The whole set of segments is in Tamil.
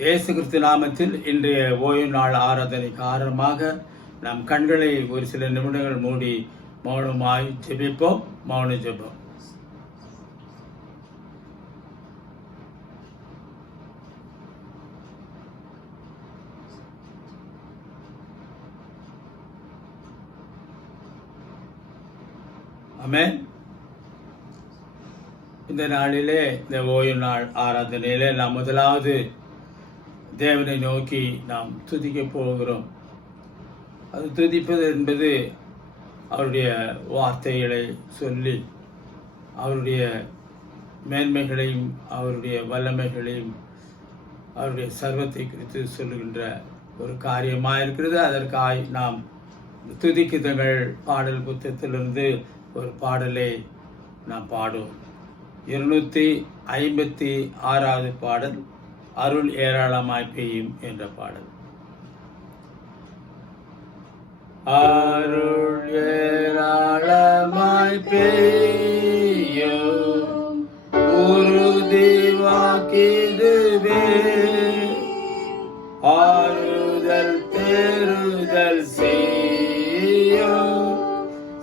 இயேசு கிறிஸ்து நாமத்தில் இன்றைய ஓய்வு நாள் ஆராதனை காரணமாக நம் கண்களை ஒரு சில நிமிடங்கள் மூடி மௌனமாய் ஜெபிப்போம். மௌன ஜெபம். ஆமென். இந்த நாளிலே, இந்த ஓய்வு நாள் ஆராதனையிலே நாம் முதலாவது தேவனை நோக்கி நாம் துதிக்க போகிறோம். அது துதிப்பது என்பது அவருடைய வார்த்தைகளை சொல்லி அவருடைய மேன்மைகளையும் அவருடைய வல்லமைகளையும் அவருடைய சர்வத்தை குறித்து சொல்லுகின்ற ஒரு காரியமாக இருக்கிறது. அதற்காக நாம் துதிக்குதங்கள் பாடல் புத்தகத்திலிருந்து ஒரு பாடலை நாம் பாடுவோம். 256வது பாடல், அருள் ஏராளமாய் பெய்யும் என்ற பாடல். அருள் ஏராளமாய் பெய்யும் உறுதி வாக்கிதுவே, ஆறுதல் தேறுதல் செய்யும்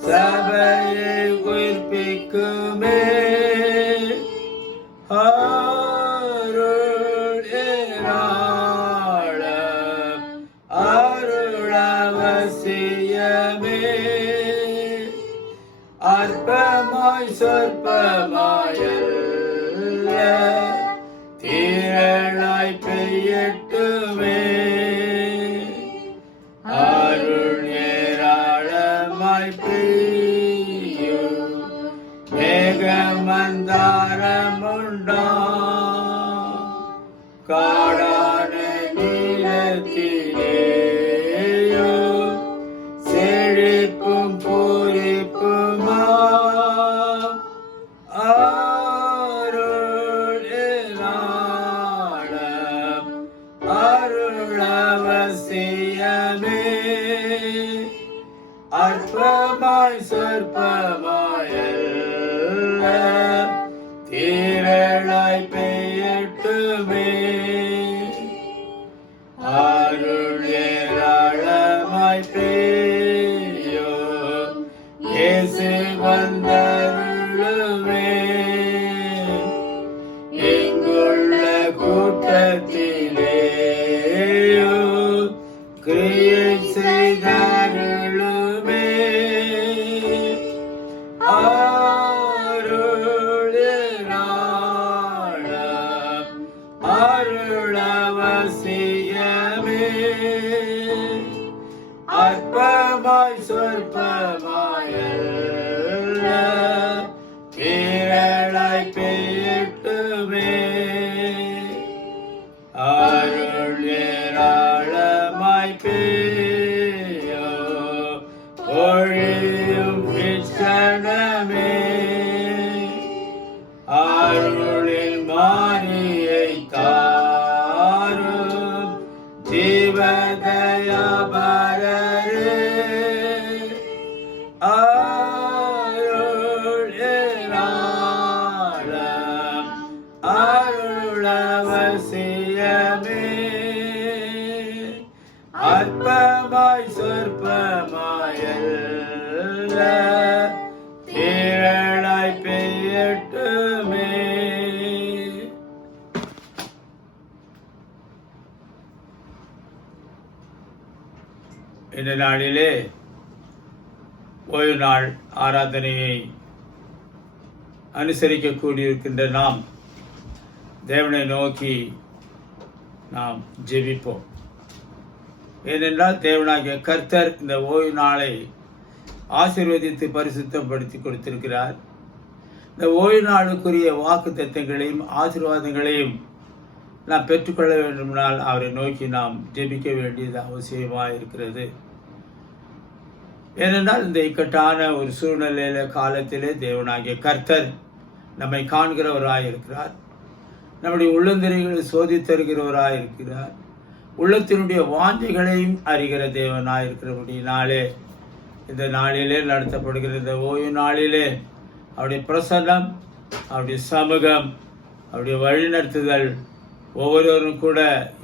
சபையை உயிர்ப்பிக்குமே. அருள் ஏராளம் அருள் அவசியமே, அற்பமாய் சொற்பமாயல்ல திரளாய் பெய்யட்டுமே. அருள் ஏராளமாய் பெய்யும் மேகமந்தாரமுண்டா, காடான நீளத்திலேயோ செழிப்பும் பூரிப்புமா. அருள் ஏராளம் அருள் அவசியமே, அற்பமாய் சொற்பமாயல்ல திரளாய் பெய்யட்டுமே. அருள் ஏராளமாய் பெய்யும் இயேசு வந்தருளுமே. இங்குள்ள கூட்டத்திலேயோ கிரியை செய்தருளுமே. அருள் ஏராளம் அருள் அவசியமே, அற்பமாய் சொற்பமாயல்ல திரளாய் பெய்யட்டுமே. அருள் ஏராளமாய் பெய்யும் பொழியும் இச்சனமே, அருளின் மாரியை தாரும் ஜீவதயாபரரே. அருள் ஏராளம் அருள் அவசியமே, அற்பமாய் சொற்பமாயல்ல திரளாய் பெய்யட்டுமே. இந்த நாளிலே ஓய்வு நாள் ஆராதனையை அனுசரிக்க கூடியிருக்கின்ற நாம் தேவனை நோக்கி நாம் ஜெபிப்போம். ஏனென்றால் தேவனாகிய கர்த்தர் இந்த ஓய்வு நாளை ஆசீர்வதித்து பரிசுத்தப்படுத்தி கொடுத்திருக்கிறார். இந்த ஓய்வு நாளுக்குரிய வாக்கு தத்தங்களையும் ஆசீர்வாதங்களையும் நாம் பெற்றுக்கொள்ள வேண்டுமானால் அவரை நோக்கி நாம் ஜெபிக்க வேண்டியது அவசியமாக இருக்கிறது. ஏனென்றால் இந்த இக்கட்டான ஒரு சூழ்நிலையில காலத்திலே தேவனாகிய கர்த்தர் நம்மை காண்கிறவராய் இருக்கிறார். நம்முடைய உள்ளந்தரைகளை சோதித்தருகிறவராய் இருக்கிறார். உள்ளத்தினுடைய வாஞ்சைகளையும் அறிகிற தேவனாய் இருக்கிறபடினாலே இந்த நாளிலே நடத்தப்படுகிற இந்த ஓய்வு நாளிலே அவருடைய பிரசன்னம், அவருடைய சமூகம், அவருடைய வழிநடத்துதல் ஒவ்வொருவரும் கூட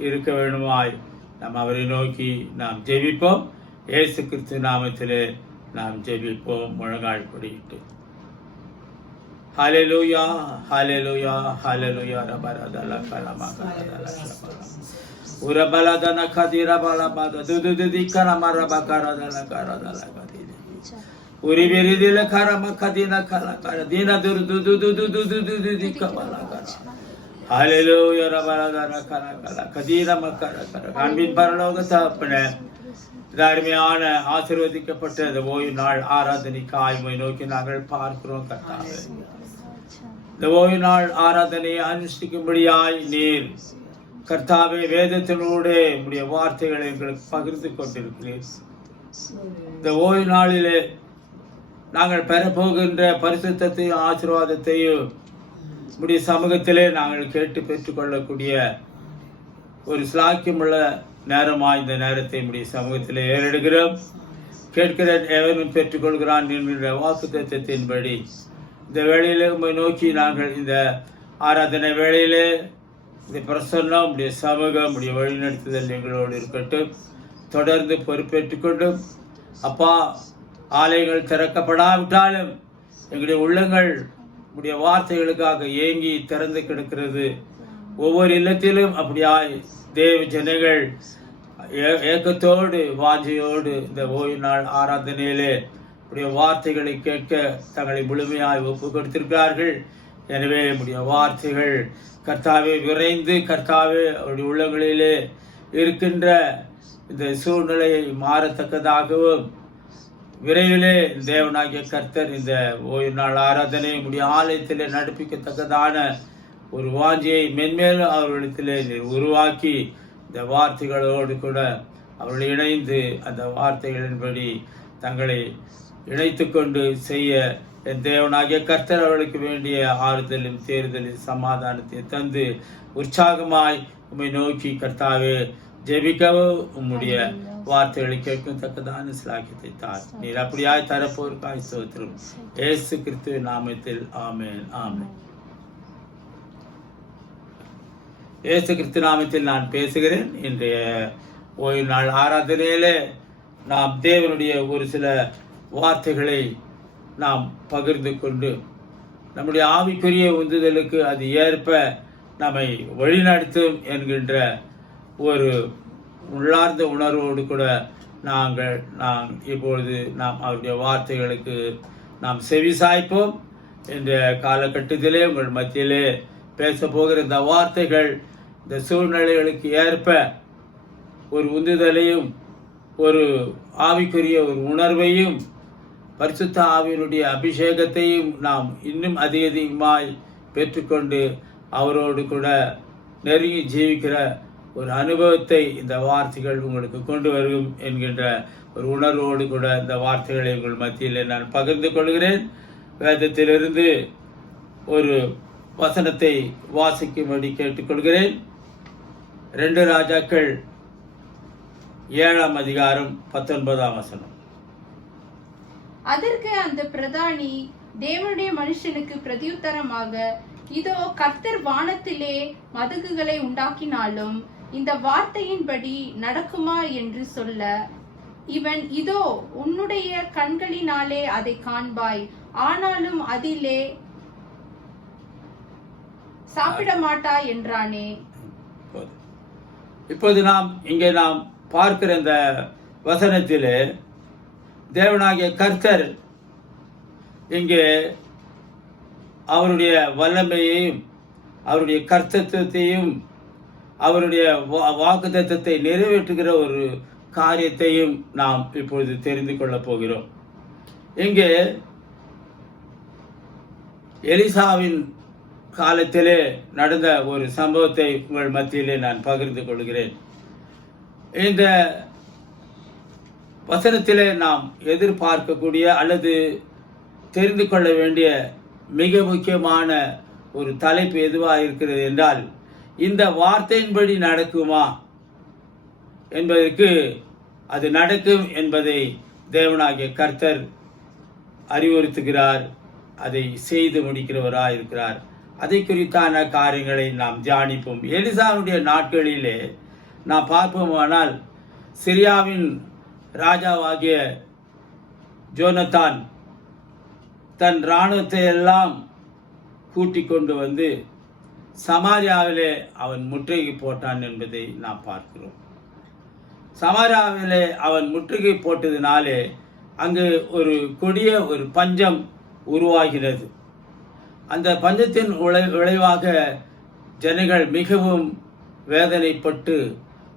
இருக்க வேண்டுமாய் நாம் அவரை நோக்கி நாம் ஜெபிப்போம். இயேசு கிறிஸ்து நாமத்திலே நாம் ஜெபிப்போம் முழங்கால் படியிட்டு. ஹல்லேலூயா ஹல்லேலூயா ஹல்லேலூயா ரபரதல கலமகரதல உரபலதன கதிரபலபத துதுதி கரமரபகரதல கரதல கதி உரிவிரிதில கரம கதின கலகர தின துதுதுதுதுதுதுதுதி கமலகர ஹல்லேலூயா ரபரதன கலகர கதின மக்கர அன்பின் பரலோக தகப்பனே, அருமையான ஆசீர்வதிக்கப்பட்ட இந்த ஓய்வு நாள் ஆராதனைக்காய் உம்மை நோக்கி நாங்கள் பார்க்கிறோம் கர்த்தாவே. இந்த ஓய்வு நாள் ஆராதனையை அனுஷ்டிக்கும்படியாய் நீர் கர்த்தாவே வேதத்தினூடே உம்முடைய வார்த்தைகளை எங்களுக்கு பகிர்ந்து கொண்டிருக்கிறீர். இந்த ஓய்வு நாளிலே நாங்கள் பெறப்போகின்ற பரிசுத்தத்தையும் ஆசீர்வாதத்தையும் உம்முடைய சமூகத்திலே நாங்கள் கேட்டு பெற்றுக்கொள்ளக்கூடிய ஒரு சிலாக்கியமுள்ள நேரமாய் இந்த நேரத்தை உம்முடைய சமூகத்திலே ஏறெடுக்கிறோம். கேட்கிற எவனும் பெற்றுக்கொள்கிறான் என்கிற வாக்குத்தத்தத்தின்படி இந்த வேளையிலே உம்மை நோக்கி நாங்கள் இந்த ஆராதனை வேளையிலே இந்த பிரசன்னம் உடைய சமூகம் உடைய வழிநடத்துதல் எங்களோடு இருக்கட்டும். தொடர்ந்து பொறுப்பேற்றுக் கொண்டும் அப்பா, ஆலயங்கள் திறக்கப்படாவிட்டாலும் எங்களுடைய உள்ளங்கள் உடைய வார்த்தைகளுக்காக ஏங்கி திறந்து கிடக்கிறது. ஒவ்வொரு இல்லத்திலும் அப்படியாய் தேவ ஜனங்கள் ஏக்கத்தோடு வாஞ்சையோடு இந்த ஓய்வு நாள் ஆராதனையிலே உடைய வார்த்தைகளை கேட்க தங்களை முழுமையாய் ஒப்பு கொடுத்திருக்கிறார்கள். எனவே உடைய வார்த்தைகள் கர்த்தாவே விரைந்து கர்த்தாவே அவருடைய உள்ளங்களிலே இருக்கின்ற இந்த சூழ்நிலையை மாறத்தக்கதாகவும் விரைவிலே தேவனாகிய கர்த்தர் இந்த ஓய்வு நாள் ஆராதனை உடைய ஆலயத்திலே நடப்பிக்கத்தக்கதான ஒரு வாஞ்சியை மென்மேலும் அவர்களிடத்திலே நீர் உருவாக்கி இந்த வார்த்தைகளோடு கூட அவர்கள் இணைந்து அந்த வார்த்தைகளின்படி தங்களை இணைத்து கொண்டு செய்ய என் தேவனாகிய கர்த்தர் அவர்களுக்கு வேண்டிய ஆறுதலும் தேர்தலும் சமாதானத்தை தந்து உற்சாகமாய் உம்மை நோக்கி கர்த்தாவே ஜெபிக்கவும் உம்முடைய வார்த்தைகளை கேட்கும் தக்கதான சிலாக்கியத்தை தார். நீர் அப்படியாய் தரப்போருக்காய் ஸ்தோத்திரம். இயேசு கிறிஸ்துவின் நாமத்தில் ஆமென் ஆமென். இயேசு கிறிஸ்து நாமத்தில் நான் பேசுகிறேன். இன்றைய ஓய்வு நாள் ஆராதனையிலே நாம் தேவனுடைய ஒரு சில வார்த்தைகளை நாம் பகிர்ந்து கொண்டு நம்முடைய ஆவிக்குரிய உந்துதலுக்கு அது ஏற்ப நம்மை வழிநடத்தும் என்கின்ற ஒரு உள்ளார்ந்த உணர்வோடு கூட நாம் இப்பொழுது அவருடைய வார்த்தைகளுக்கு நாம் செவிசாய்ப்போம். என்ற காலகட்டத்திலே உங்கள் மத்தியிலே பேச போகிற இந்த வார்த்தைகள் இந்த சூழ்நிலைகளுக்கு ஏற்ப ஒரு உந்துதலையும் ஒரு ஆவிக்குரிய ஒரு உணர்வையும் பரிசுத்த ஆவியினுடைய அபிஷேகத்தையும் நாம் இன்னும் அதிகமாய் பெற்றுக்கொண்டு அவரோடு கூட நெருங்கி ஜீவிக்கிற ஒரு அனுபவத்தை இந்த வார்த்தைகள் உங்களுக்கு கொண்டு வரும் என்கின்ற ஒரு உணர்வோடு கூட இந்த வார்த்தைகளை உங்கள் மத்தியில் நான் பகிர்ந்து கொள்கிறேன். வேதத்திலிருந்து ஒரு வசனத்தை வாசிக்கும்படி கேட்டுக்கொள்கிறேன். 2 ராஜாக்கள் 7ஆம் அதிகாரம் 19ஆம் வசனம். அதற்கு அந்த பிரதானி தேவனுடைய மனுஷனுக்கு பிரதியுத்தரமாக, இதோ கர்த்தர் வானத்திலே மதகுகளை உண்டாக்கினாலும் இந்த வார்த்தையின்படி நடக்குமா என்று சொல்ல, இவன் இதோ உன்னுடைய கண்களினாலே அதை காண்பாய், ஆனாலும் அதிலே சாப்பிட மாட்டாய் என்றானே. இப்போது இங்கே நாம் பார்க்கிற இந்த வசனத்திலே தேவனாகிய கர்த்தர் இங்கே அவருடைய வல்லமையையும் அவருடைய கர்த்தத்துவத்தையும் அவருடைய வாக்குத்தத்தத்தை நிறைவேற்றுகிற ஒரு காரியத்தையும் நாம் இப்பொழுது தெரிந்து கொள்ளப் போகிறோம். இங்கே எலிசாவின் காலத்திலே நடந்த ஒரு சம்பவத்தை உங்கள் மத்தியிலே நான் பகிர்ந்து கொள்கிறேன். இந்த வசனத்திலே நாம் எதிர்பார்க்கக்கூடிய அல்லது தெரிந்து கொள்ள வேண்டிய மிக முக்கியமான ஒரு தலைப்பு எதுவாக இருக்கிறது என்றால், இந்த வார்த்தையின்படி நடக்குமா என்பதற்கு அது நடக்கும் என்பதை தேவனாகிய கர்த்தர் அறிவுறுத்துகிறார். அதை செய்து முடிக்கிறவராக இருக்கிறார். அதை குறித்தான காரியங்களை நாம் தியானிப்போம். எலிசாவுடைய நாட்களிலே நாம் பார்ப்போமானால் சிரியாவின் ராஜாவாகிய ஜோனத்தான் தன் இராணுவத்தை எல்லாம் கூட்டிக் கொண்டு வந்து சமாரியாவிலே அவன் முற்றுகை போட்டான் என்பதை நாம் பார்க்கிறோம். சமாரியாவிலே அவன் முற்றுகை போட்டதினாலே அங்கு ஒரு கொடிய ஒரு பஞ்சம் உருவாகிறது. அந்த பஞ்சத்தின் விளைவாக ஜனங்கள் மிகவும் வேதனைப்பட்டு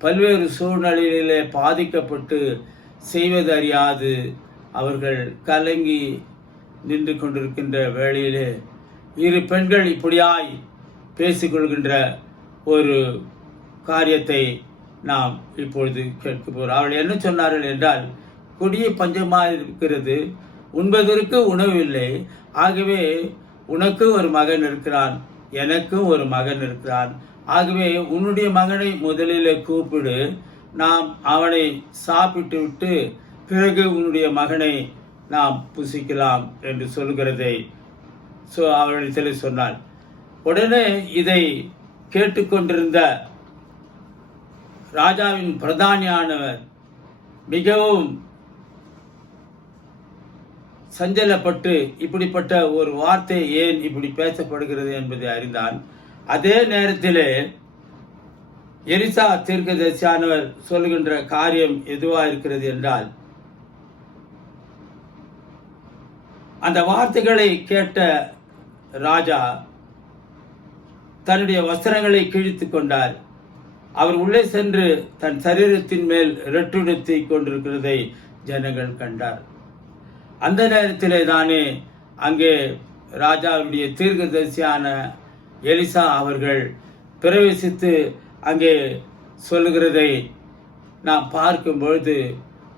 பல்வேறு சூழ்நிலையிலே பாதிக்கப்பட்டு செய்வதறியாது அவர்கள் கலங்கி நின்று கொண்டிருக்கின்ற வேளையிலே இரு பெண்கள் இப்படியாய் பேசிக்கொள்கின்ற ஒரு காரியத்தை நாம் இப்பொழுது கேட்க போகிறோம். அவர்கள் என்ன சொன்னார்கள் என்றால், கொடிய பஞ்சமாக இருக்கிறது, உண்பதற்கு உணவு இல்லை, ஆகவே உனக்கு ஒரு மகன் இருக்கிறான், எனக்கும் ஒரு மகன் இருக்கிறான், ஆகவே உன்னுடைய மகனை முதலில் கூப்பிடு, நாம் அவனை சாப்பிட்டு விட்டு பிறகு உன்னுடைய மகனை நாம் புசிக்கலாம் என்று சொல்கிறதை அவரிடத்தில் சொன்னாள். உடனே இதை கேட்டுக்கொண்டிருந்த ராஜாவின் பிரதானியானவர் மிகவும் சஞ்சலப்பட்டு இப்படிப்பட்ட ஒரு வார்த்தை ஏன் இப்படி பேசப்படுகிறது என்பதை அறிந்தான். அதே நேரத்தில் எலிசா தீர்க்கதரிசியானவர் சொல்கின்ற காரியம் எதுவா இருக்கிறது என்றால், அந்த வார்த்தைகளை கேட்ட ராஜா தன்னுடைய வஸ்திரங்களை கிழித்து கொண்டார். அவர் உள்ளே சென்று தன் சரீரத்தின் மேல் ரெட்டுடுத்தி கொண்டிருக்கிறதை ஜனங்கள் கண்டார். அந்த நேரத்திலே தானே அங்கே ராஜாவுடைய தீர்க்கதரிசியான எலிசா அவர்கள் பிரவேசித்து அங்கே சொல்லுகிறதை நாம் பார்க்கும் பொழுது,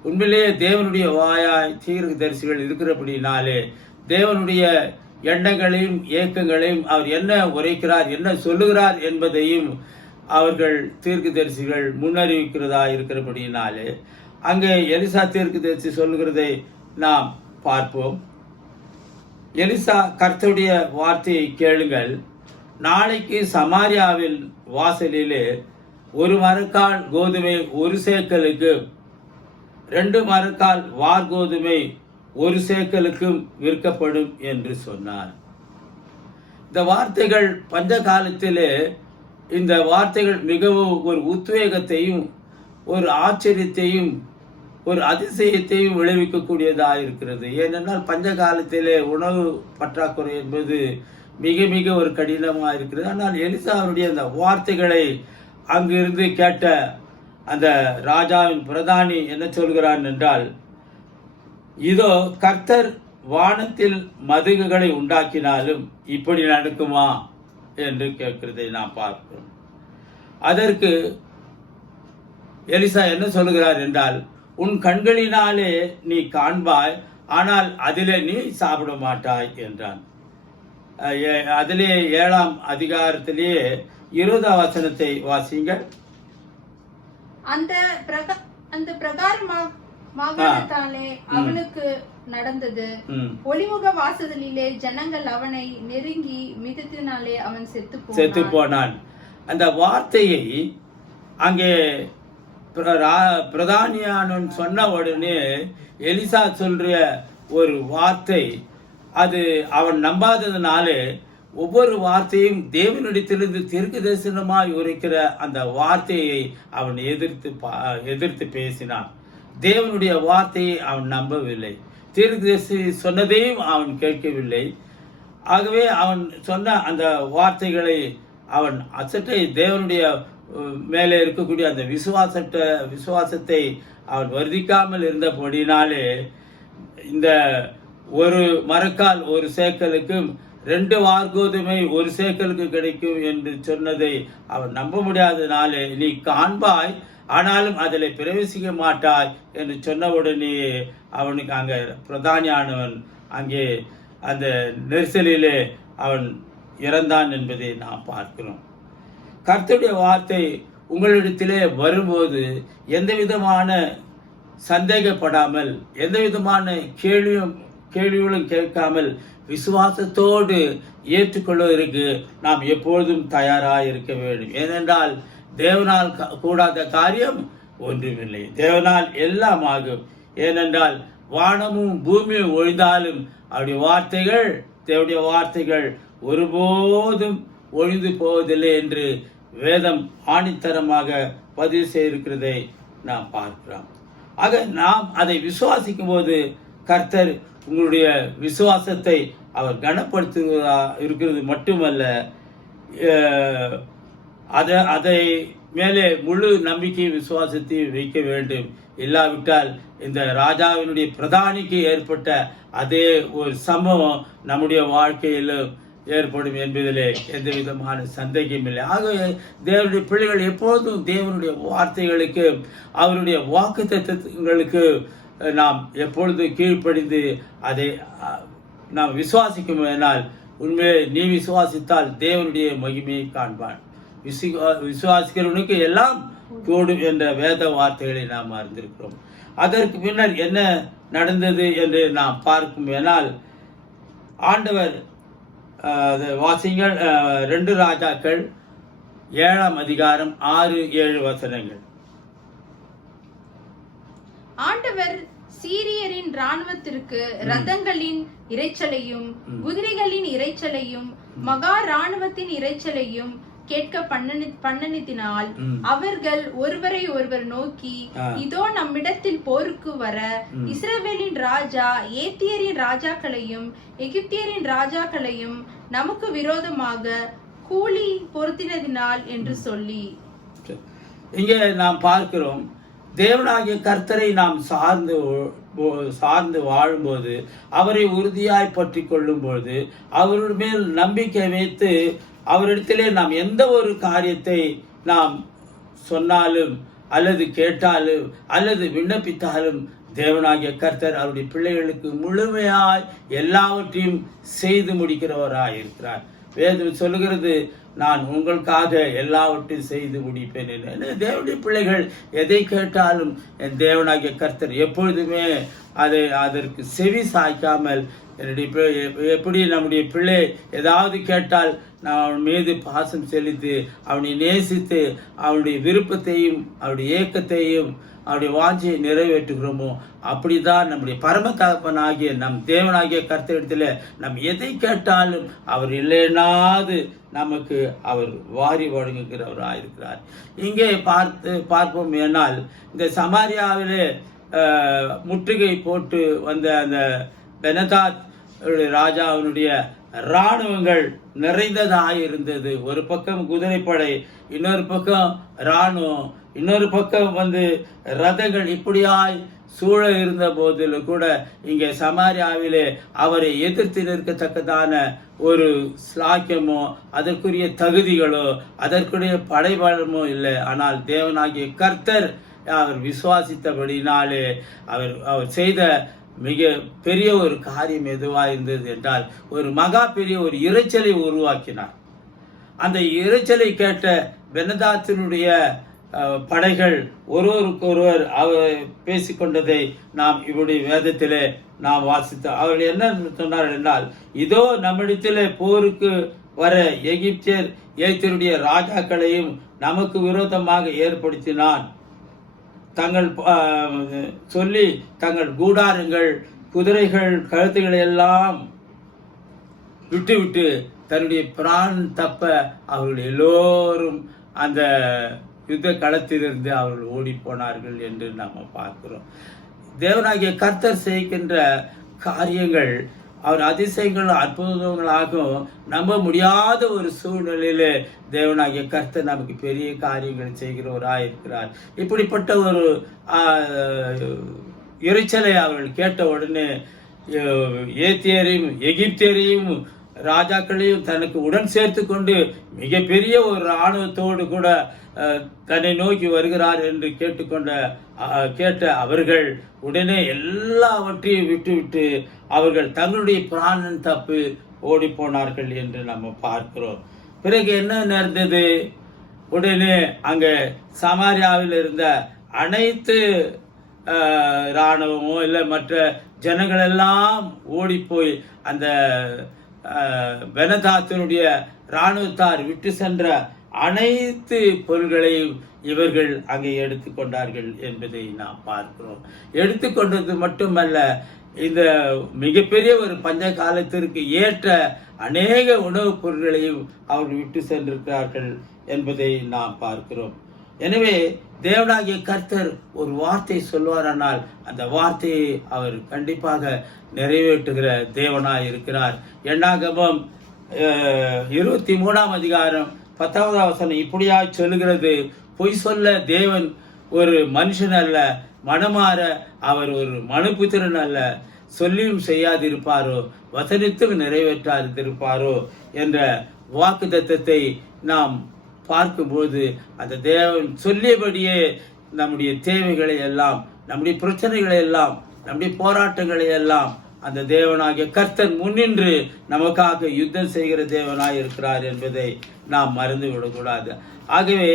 உண்மையிலேயே தேவனுடைய வாயாய் தீர்க்கதரிசிகள் இருக்கிறபடினாலே தேவனுடைய எண்ணங்களையும் இயக்கங்களையும் அவர் என்ன உரைக்கிறார், என்ன சொல்லுகிறார் என்பதையும் அவர்கள் தீர்க்கதரிசிகள் முன்னறிவிக்கிறதா இருக்கிறபடினாலே அங்கே எலிசா தீர்க்கதரிசி சொல்லுகிறதை நாம் பார்ப்போம். எலிசா, கர்த்தருடைய வார்த்தையை கேளுங்கள், நாளைக்கு சமாரியாவில் வாசலிலே ஒரு மரக்கால் கோதுமை ஒரு சேக்கலுக்கு, 2 மரக்கால் வார்கோதுமை ஒரு சேக்கலுக்கும் விற்கப்படும் என்று சொன்னார். இந்த வார்த்தைகள் பஞ்ச காலத்திலே இந்த வார்த்தைகள் மிகவும் ஒரு உத்வேகத்தையும் ஒரு ஆச்சரியத்தையும் ஒரு அதிசயத்தையும் விளைவிக்கக்கூடியதாக இருக்கிறது. ஏனென்றால் பஞ்ச காலத்திலே உணவு பற்றாக்குறை என்பது மிக மிக ஒரு கடினமாக இருக்கிறது. ஆனால் எலிசா அவருடைய அந்த வார்த்தைகளை அங்கிருந்து கேட்ட அந்த ராஜாவின் பிரதானி என்ன சொல்கிறான் என்றால், இதோ கர்த்தர் வானத்தில் மதகுகளை உண்டாக்கினாலும் இப்படி நடக்குமா என்று கேட்கிறதை நாம் பார்க்கிறோம். அதற்கு எலிசா என்ன சொல்கிறார் என்றால், உன் கண்களினாலே நீ காண்பாய், ஆனால் அதிலே நீ சாப்பிட மாட்டாய் என்றான். அதிலே 7ஆம் அதிகாரத்திலேயே 20ஆம் வசனத்தை வாசிங்கள். அந்த பிரகாரமாகத்தாலே அவனுக்கு நடந்தது. ஒளிமுக வாசலிலே ஜனங்கள் அவனை நெருங்கி மிதித்தினாலே அவன் செத்து போனான். அந்த வார்த்தையை அங்கே பிரதானியானவன் சொன்ன உடனே எலிசா சொல்ற ஒரு வார்த்தை, அது அவன் நம்பாததுனாலே ஒவ்வொரு வார்த்தையும் தேவனிடத்திலிருந்து தீர்க்க தரிசனமாய் உரைக்கிற அந்த வார்த்தையை அவன் எதிர்த்து பேசினான். தேவனுடைய வார்த்தையை அவன் நம்பவில்லை, தீர்க்கதரிசி சொன்னதையும் அவன் கேட்கவில்லை. ஆகவே அவன் சொன்ன அந்த வார்த்தைகளை அவன் அசட்டை தேவனுடைய மேலே இருக்கக்கூடிய அந்த விசுவாசத்தை அவன் வருதிக்காமல் இருந்தபடினாலே இந்த ஒரு மரக்கால் ஒரு சேக்கலுக்கும் 2 வார்கோதுமை ஒரு சேக்கலுக்கு கிடைக்கும் என்று சொன்னதை அவன் நம்ப முடியாதனாலே நீ காண்பாய், ஆனாலும் அதில் பிரவேசிக்க மாட்டாய் என்று சொன்னவுடனே அவனுக்கு அங்கே பிரதானியானவன் அங்கே அந்த நெரிசலிலே அவன் இறந்தான் என்பதை நாம் பார்க்கிறோம். கர்த்தருடைய வார்த்தை உங்களிடத்திலே வரும்போது எந்த விதமான சந்தேகப்படாமல், எந்த விதமான கேள்வியும் கேள்விகளும் கேட்காமல் விசுவாசத்தோடு ஏற்றுக்கொள்வதற்கு நாம் எப்பொழுதும் தயாராக இருக்க வேண்டும். ஏனென்றால் தேவனால் கூடாத காரியம் ஒன்றுமில்லை. தேவனால் எல்லாம் ஆகும். ஏனென்றால் வானமும் பூமியும் ஒழிந்தாலும் தேவனுடைய வார்த்தைகள் ஒருபோதும் ஒழிந்து போவதில்லை என்று வேதம் ஆணித்தரமாக பதிவு செய்திருக்கிறதை நாம் பார்க்கிறோம். ஆக நாம் அதை விசுவாசிக்கும் போது கர்த்தர் உங்களுடைய விசுவாசத்தை அவர் கனப்படுத்துவதா இருக்கிறது மட்டுமல்ல, அதை மேலே முழு நம்பிக்கை விசுவாசத்தை வைக்க வேண்டும். இல்லாவிட்டால் இந்த ராஜாவினுடைய பிரதானிக்கு ஏற்பட்ட அதே ஒரு சம்பவம் நம்முடைய வாழ்க்கையிலும் ஏற்படும் என்பதிலே எந்த விதமான சந்தேகம் இல்லை. ஆகவே தேவனுடைய பிள்ளைகள் எப்போதும் தேவனுடைய வார்த்தைகளுக்கு, அவருடைய வாக்குத்தத்தங்களுக்கு நாம் எப்பொழுதும் கீழ்ப்படிந்து அதை நாம் விசுவாசிக்கும். என்னால் உண்மையை நீ விசுவாசித்தால் தேவனுடைய மகிமையை காண்பான். விசுவாசிக்கிறவனுக்கு எல்லாம் கூடும் என்ற வேத வார்த்தைகளை நாம் அறிந்திருக்கிறோம். அதற்கு பின்னர் என்ன நடந்தது என்று நாம் பார்க்கும். என்னால் ஆண்டவர் வாசிங்கள் 2 ராஜாக்கள் 7ஆம் அதிகாரம் 6-7 வசனங்கள். ஆண்டவர் சீரியரின் இராணுவத்திற்கு ரதங்களின் இரைச்சலையும் குதிரைகளின் இரைச்சலையும் மகா இராணுவத்தின் இரைச்சலையும் கேட்க பண்ணனித்தினால் அவர்கள் ஒருவரை ஒருவர் நோக்கி, இதோ நம்மிடத்தில் போருக்கு வர இஸ்ரவேலின் ராஜா ஏத்தியரின் ராஜாக்களையும் எகிப்தியரின் ராஜாக்களையும் நமக்கு விரோதமாக கூலி பொருத்தினதினால் என்று சொல்லி. இங்கே நாம் பார்க்கிறோம், தேவனாகிய கர்த்தரை நாம் சார்ந்து வாழும்போது, அவரை உறுதியாய் பற்றி கொள்ளும் பொழுது, அவருடைய மேல் நம்பிக்கை வைத்து அவரிடத்திலே நாம் எந்த ஒரு காரியத்தை நாம் சொன்னாலும் அல்லது கேட்டாலும் அல்லது விண்ணப்பித்தாலும் தேவனாகிய கர்த்தர் அவருடைய பிள்ளைகளுக்கு முழுமையாய் எல்லாவற்றையும் செய்து முடிக்கிறவராய் இருக்கிறார். வேதம் சொல்லுகிறது, நான் உங்களுக்காக எல்லாவற்றையும் செய்து முடிப்பேன் என்று. தேவனுடைய பிள்ளைகள் எதை கேட்டாலும் என் தேவனாகிய கர்த்தர் எப்பொழுதுமே அதற்கு செவி சாய்க்காமல், எப்படி நம்முடைய பிள்ளை ஏதாவது கேட்டால் நான் அவன் மீது பாசம் செலுத்தி அவனை நேசித்து அவனுடைய விருப்பத்தையும் அவருடைய ஏக்கத்தையும் அவருடைய வாஞ்சையை நிறைவேற்றுகிறோமோ, அப்படிதான் நம்முடைய பரம தகப்பனாகிய நம் தேவனாகிய கர்த்தரிடத்தில் நாம் எதை கேட்டாலும் அவர் இல்லைனாது நமக்கு அவர் வாரி வழங்குகிறவராக இருக்கிறார். இங்கே பார்ப்போம். ஏனால் இந்த சமாரியாவிலே முற்றுகை போட்டு வந்த அந்த பெனதாத் ராஜாவினுடைய இராணுவங்கள் நிறைந்ததாக இருந்தது. ஒரு பக்கம் குதிரைப்படை, இன்னொரு பக்கம் இராணுவம், இன்னொரு பக்கம் ரதங்கள், இப்படியாய் சூழ இருந்த போதிலும் கூட இங்கே சமாரியாவிலே அவரை எதிர்த்து நிற்கத்தக்கதான ஒரு ஸ்லாக்கியமோ அதற்குரிய தகுதிகளோ அதற்குரிய படைபலமோ இல்லை. ஆனால் தேவனாகிய கர்த்தர் அவர் விசுவாசித்தபடினாலே அவர் செய்த மிக பெரிய ஒரு காரியம் எதுவாக இருந்தது என்றால், ஒரு மகா பெரிய ஒரு இரைச்சலை உருவாக்கினார். அந்த இரைச்சலை கேட்ட பெனதாத்தினுடைய படைகள் ஒருவருக்கொருவர் பேசிக்கொண்டதை நாம் இவருடைய வேதத்திலே நாம் வாசித்தோம். அவர்கள் என்ன சொன்னார்கள் என்றால், இதோ நம்மிடத்திலே போருக்கு வர எகிப்தியர் ஏத்தியருடைய ராஜாக்களையும் நமக்கு விரோதமாக ஏற்படுத்தினான் சொல்லி தங்கள் கூடாரங்கள், குதிரைகள், கழுத்துக்களை எல்லாம் விட்டு தன்னுடைய பிரான் தப்ப அவர்கள் எல்லோரும் அந்த யுத்த களத்திலிருந்து அவர்கள் ஓடி போனார்கள் என்று நாம் பார்க்கிறோம். தேவனாகிய கர்த்தர் செய்கின்ற காரியங்கள் அவர் அதிசயங்கள் அற்புதங்களாகவும் நம்ப முடியாத ஒரு சூழ்நிலையிலே தேவனாகிய கர்த்தர் நமக்கு பெரிய காரியங்கள் செய்கிறவராக இருக்கிறார். இப்படிப்பட்ட ஒரு இரைச்சலை அவர்கள் கேட்ட உடனே ஏத்தியரையும் எகிப்தியரையும் ராஜாக்களையும் தனக்கு உடன் சேர்த்து கொண்டு மிகப்பெரிய ஒரு இராணுவத்தோடு கூட தன்னை நோக்கி வருகிறார் என்று கேட்ட அவர்கள் உடனே எல்லாவற்றையும் விட்டு அவர்கள் தங்களுடைய பிராணன் தப்பு ஓடி போனார்கள் என்று நம்ம பார்க்கிறோம். பிறகு என்ன நடந்தது? உடனே அங்கே சமாரியாவில் இருந்த அனைத்து இராணுவமோ இல்லை மற்ற ஜனங்களெல்லாம் ஓடிப்போய் அந்த பெனதாத்தினுடைய இராணுவத்தார் விட்டு சென்ற அனைத்து பொருள்களையும் இவர்கள் அங்கே எடுத்துக்கொண்டார்கள் என்பதை நாம் பார்க்கிறோம். எடுத்துக்கொண்டது மட்டுமல்ல, இந்த மிகப்பெரிய ஒரு பஞ்ச காலத்திற்கு ஏற்ற அநேக உணவுப் பொருட்களையும் அவர்கள் விட்டு சென்றிருக்கிறார்கள் என்பதை நாம் பார்க்கிறோம். எனவே தேவனாகிய கர்த்தர் ஒரு வார்த்தை சொல்வாரானால் அந்த வார்த்தையை அவர் கண்டிப்பாக நிறைவேற்றுகிற தேவனாய் இருக்கிறார். என்னாகமம் 23ஆம் அதிகாரம் 10வது வசனம் இப்படியாய் சொல்லுகிறது, பொய் சொல்ல தேவன் ஒரு மனுஷன் அல்ல, மனமாற அவர் ஒரு மனுபுத்திரன் அல்ல, சொல்லியும் செய்யாதிருப்பாரோ வசனித்தும் நிறைவேற்றாதிருப்பாரோ என்ற வாக்குத்தத்தத்தை நாம் பார்க்கும்போது அந்த தேவன் சொல்லியபடியே நம்முடைய தேவைகளை எல்லாம், நம்முடைய பிரச்சனைகளை எல்லாம், நம்முடைய போராட்டங்களை எல்லாம் அந்த தேவனாகிய கர்த்தர் முன்னின்று நமக்காக யுத்தம் செய்கிற தேவனாய் இருக்கிறார் என்பதை நாம் மறந்து விடக்கூடாது. ஆகவே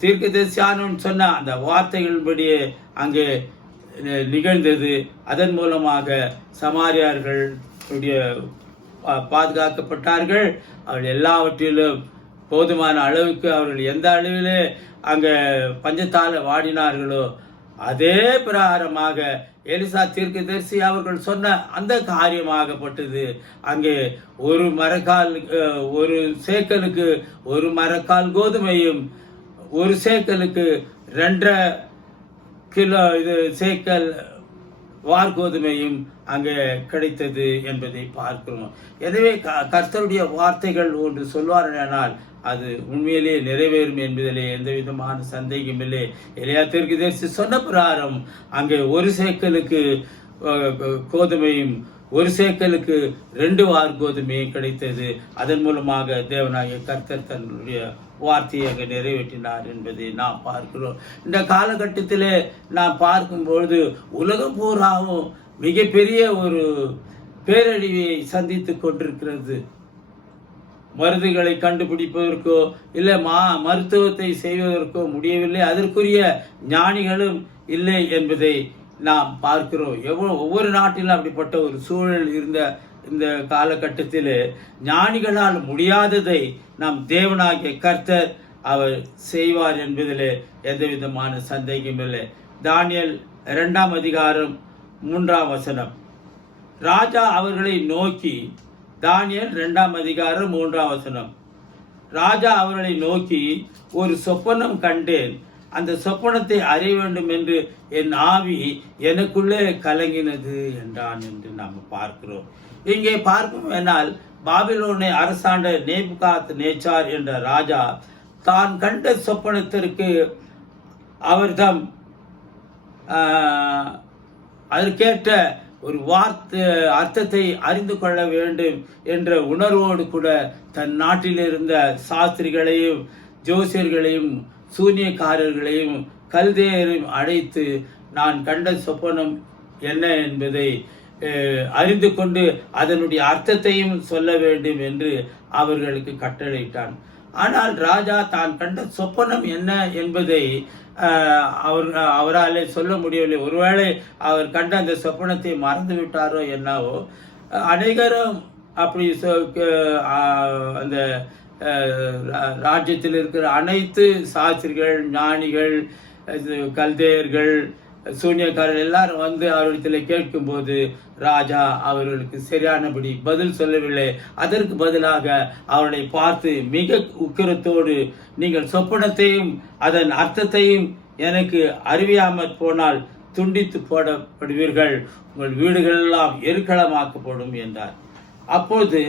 தீர்க்கதரிசியானவன் சொன்ன அந்த வார்த்தைகளின்படியே அங்கே நிகழ்ந்தது. அதன் மூலமாக சமாரியார்களுடைய பாதுகாக்கப்பட்டார்கள். அவர்கள் எல்லாவற்றிலும் போதுமான அளவுக்கு அவர்கள் எந்த அளவிலே அங்கே பஞ்சத்தால் வாடினார்களோ அதே பிரகாரமாக எலிசா தீர்க்கதரிசி அவர்கள் சொன்ன அந்த காரியமாகப்பட்டது. அங்கே ஒரு சேக்கலுக்கு ஒரு மரக்கால் கோதுமையும், ஒரு சேக்கலுக்கு 2.5 கிலோ சேக்கல் வார்கோதுமையும் அங்கே கிடைத்தது என்பதை பார்க்கிறோம். எனவே கர்த்தருடைய வார்த்தைகள் ஒன்று சொல்வார்கள், அது உண்மையிலே நிறைவேறும் என்பதிலே எந்த விதமான சந்தேகமில்லை. எலியா தீர்க்கதரிசி சொன்ன பிரகாரம் அங்கே ஒரு சேக்கலுக்கு கோதுமையும், ஒரு சேக்கலுக்கு 2 வார்கோதுமையும் கிடைத்தது. அதன் மூலமாக தேவனாகிய கர்த்தர் தன்னுடைய வார்த்தையை அங்கே நிறைவேற்றினார் என்பதை நாம் பார்க்கிறோம். இந்த காலகட்டத்திலே நாம் பார்க்கும்பொழுது உலகம் பூராவும் மிகப்பெரிய ஒரு பேரழிவை சந்தித்து கொண்டிருக்கிறது. மருந்துகளை கண்டுபிடிப்பதற்கோ இல்லை மருத்துவத்தை செய்வதற்கோ முடியவில்லை. அதற்குரிய ஞானிகளும் இல்லை என்பதை நாம் பார்க்கிறோம். ஒவ்வொரு நாட்டிலும் அப்படிப்பட்ட ஒரு சூழல் இருந்த இந்த காலகட்டத்தில் ஞானிகளால் முடியாததை நாம் தேவனாகிய கர்த்தர் அவர் செய்வார் என்பதில் எந்த விதமான சந்தேகமில்லை. தானியேல் 2ஆம் அதிகாரம் 3ஆம் வசனம், ராஜா அவர்களை நோக்கி, தானியேல் 2ஆம் அதிகாரம் 3ஆம் வசனம், ராஜா அவர்களை நோக்கி, ஒரு சொப்பனம் கண்டேன், அந்த சொப்பனத்தை அறிய வேண்டும் என்று என் ஆவி எனக்குள்ளே கலங்கினது என்றான் என்று நாம் பார்க்கிறோம். இங்கே பார்க்கும் என்னால் பாபிலோனை அரசாண்ட நேபுகாத்நேச்சார் என்ற ராஜா தான் கண்ட சொப்பனத்திற்கு அவர்தம் அதற்கேற்ற ஒரு அர்த்தத்தை அறிந்து கொள்ள வேண்டும் என்ற உணர்வோடு கூட தன் நாட்டில் இருந்த சாஸ்திரிகளையும் ஜோசியர்களையும் சூனியக்காரர்களையும் கல்தேயரையும் அழைத்து நான் கண்ட சொப்பனம் என்ன என்பதை அறிந்து கொண்டு அதனுடைய அர்த்தத்தையும் சொல்ல வேண்டும் என்று அவர்களுக்கு கட்டளையிட்டான். ஆனால் ராஜா தான் கண்ட சொப்பனம் என்ன என்பதை அவராலே சொல்ல முடியவில்லை. ஒருவேளை அவர் கண்ட அந்த சொப்பனத்தை மறந்து விட்டாரோ என்னவோ. அநேகரும் அப்படி அந்த ராஜ்யத்தில் இருக்கிற அனைத்து சாஸ்திரிகள், ஞானிகள், கல்தேயர்கள், சூனியக்காரர்கள் எல்லாரும் வந்து அவரிடத்தில் கேட்கும்போது ராஜா அவர்களுக்கு சரியானபடி பதில் சொல்லவில்லை. அதற்கு பதிலாக அவர்களை பார்த்து மிக உக்கிரத்தோடு, நீங்கள் சொப்பனத்தையும் அதன் அர்த்தத்தையும் எனக்கு அறிவியாமற் போனால் துண்டித்து போடப்படுவீர்கள், உங்கள் வீடுகள் எல்லாம் எருக்களமாக்கப்படும் என்றார். அப்போது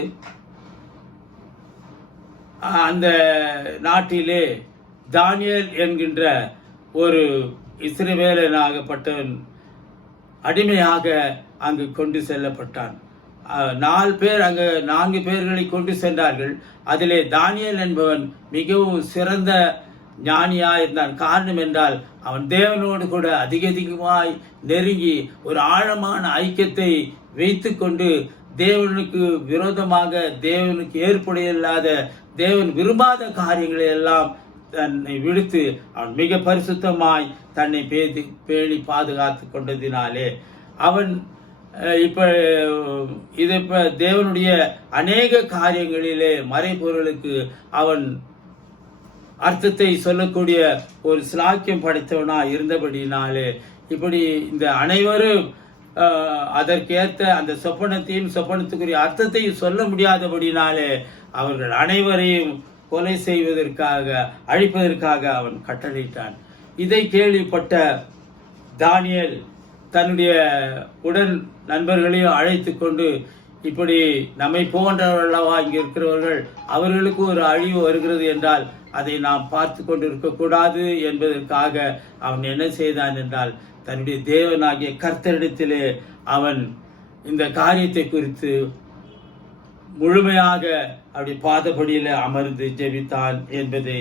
அந்த நாட்டிலே தானியேல் என்கின்ற ஒரு இஸ்ரவேலனாகப்பட்டவன் அடிமையாக அங்கு கொண்டு செல்லப்பட்டான். 4 பேர்களை கொண்டு சென்றார்கள். அதிலே தானியேல் என்பவன் மிகவும் சிறந்த ஞானியாய் இருந்தான். காரணம் என்றால் அவன் தேவனோடு கூட அதிகமாய் நெருங்கி ஒரு ஆழமான ஐக்கியத்தை வைத்து கொண்டு தேவனுக்கு விரோதமாக, தேவனுக்கு ஏற்புடையில்லாத, தேவன் விரும்பாத காரியங்களை எல்லாம் தன்னை விடுத்து அவன் மிக பரிசுத்தமாய் தன்னை பேணி பாதுகாத்து கொண்டதினாலே அவன் இப்ப தேவனுடைய அநேக காரியங்களிலே மறைபொருளுக்கு அவன் அர்த்தத்தை சொல்லக்கூடிய ஒரு சிலாக்கியம் படைத்தவனா இருந்தபடினாலே இப்படி இந்த அனைவரும் அதற்கேற்ற அந்த சொப்பனத்துக்குரிய அர்த்தத்தையும் சொல்ல முடியாதபடினாலே அவர்கள் அனைவரையும் கொலை செய்வதற்காக அழிப்பதற்காக அவன் கட்டளையிட்டான். இதை கேள்விப்பட்ட தானியேல் தன்னுடைய உடன் நண்பர்களையும் அழைத்து கொண்டு இப்படி நம்மை போன்றவர்களவா இங்கே இருக்கிறவர்கள் அவர்களுக்கு ஒரு அழிவு வருகிறது என்றால் அதை நாம் பார்த்து கொண்டு இருக்கக்கூடாது என்பதற்காக அவன் என்ன செய்தான் என்றால் தன்னுடைய தேவனாகிய கர்த்தரிடத்திலே அவன் இந்த காரியத்தை குறித்து முழுமையாக அப்படி பாதபடியில் அமர்ந்து ஜெபித்தான் என்பதை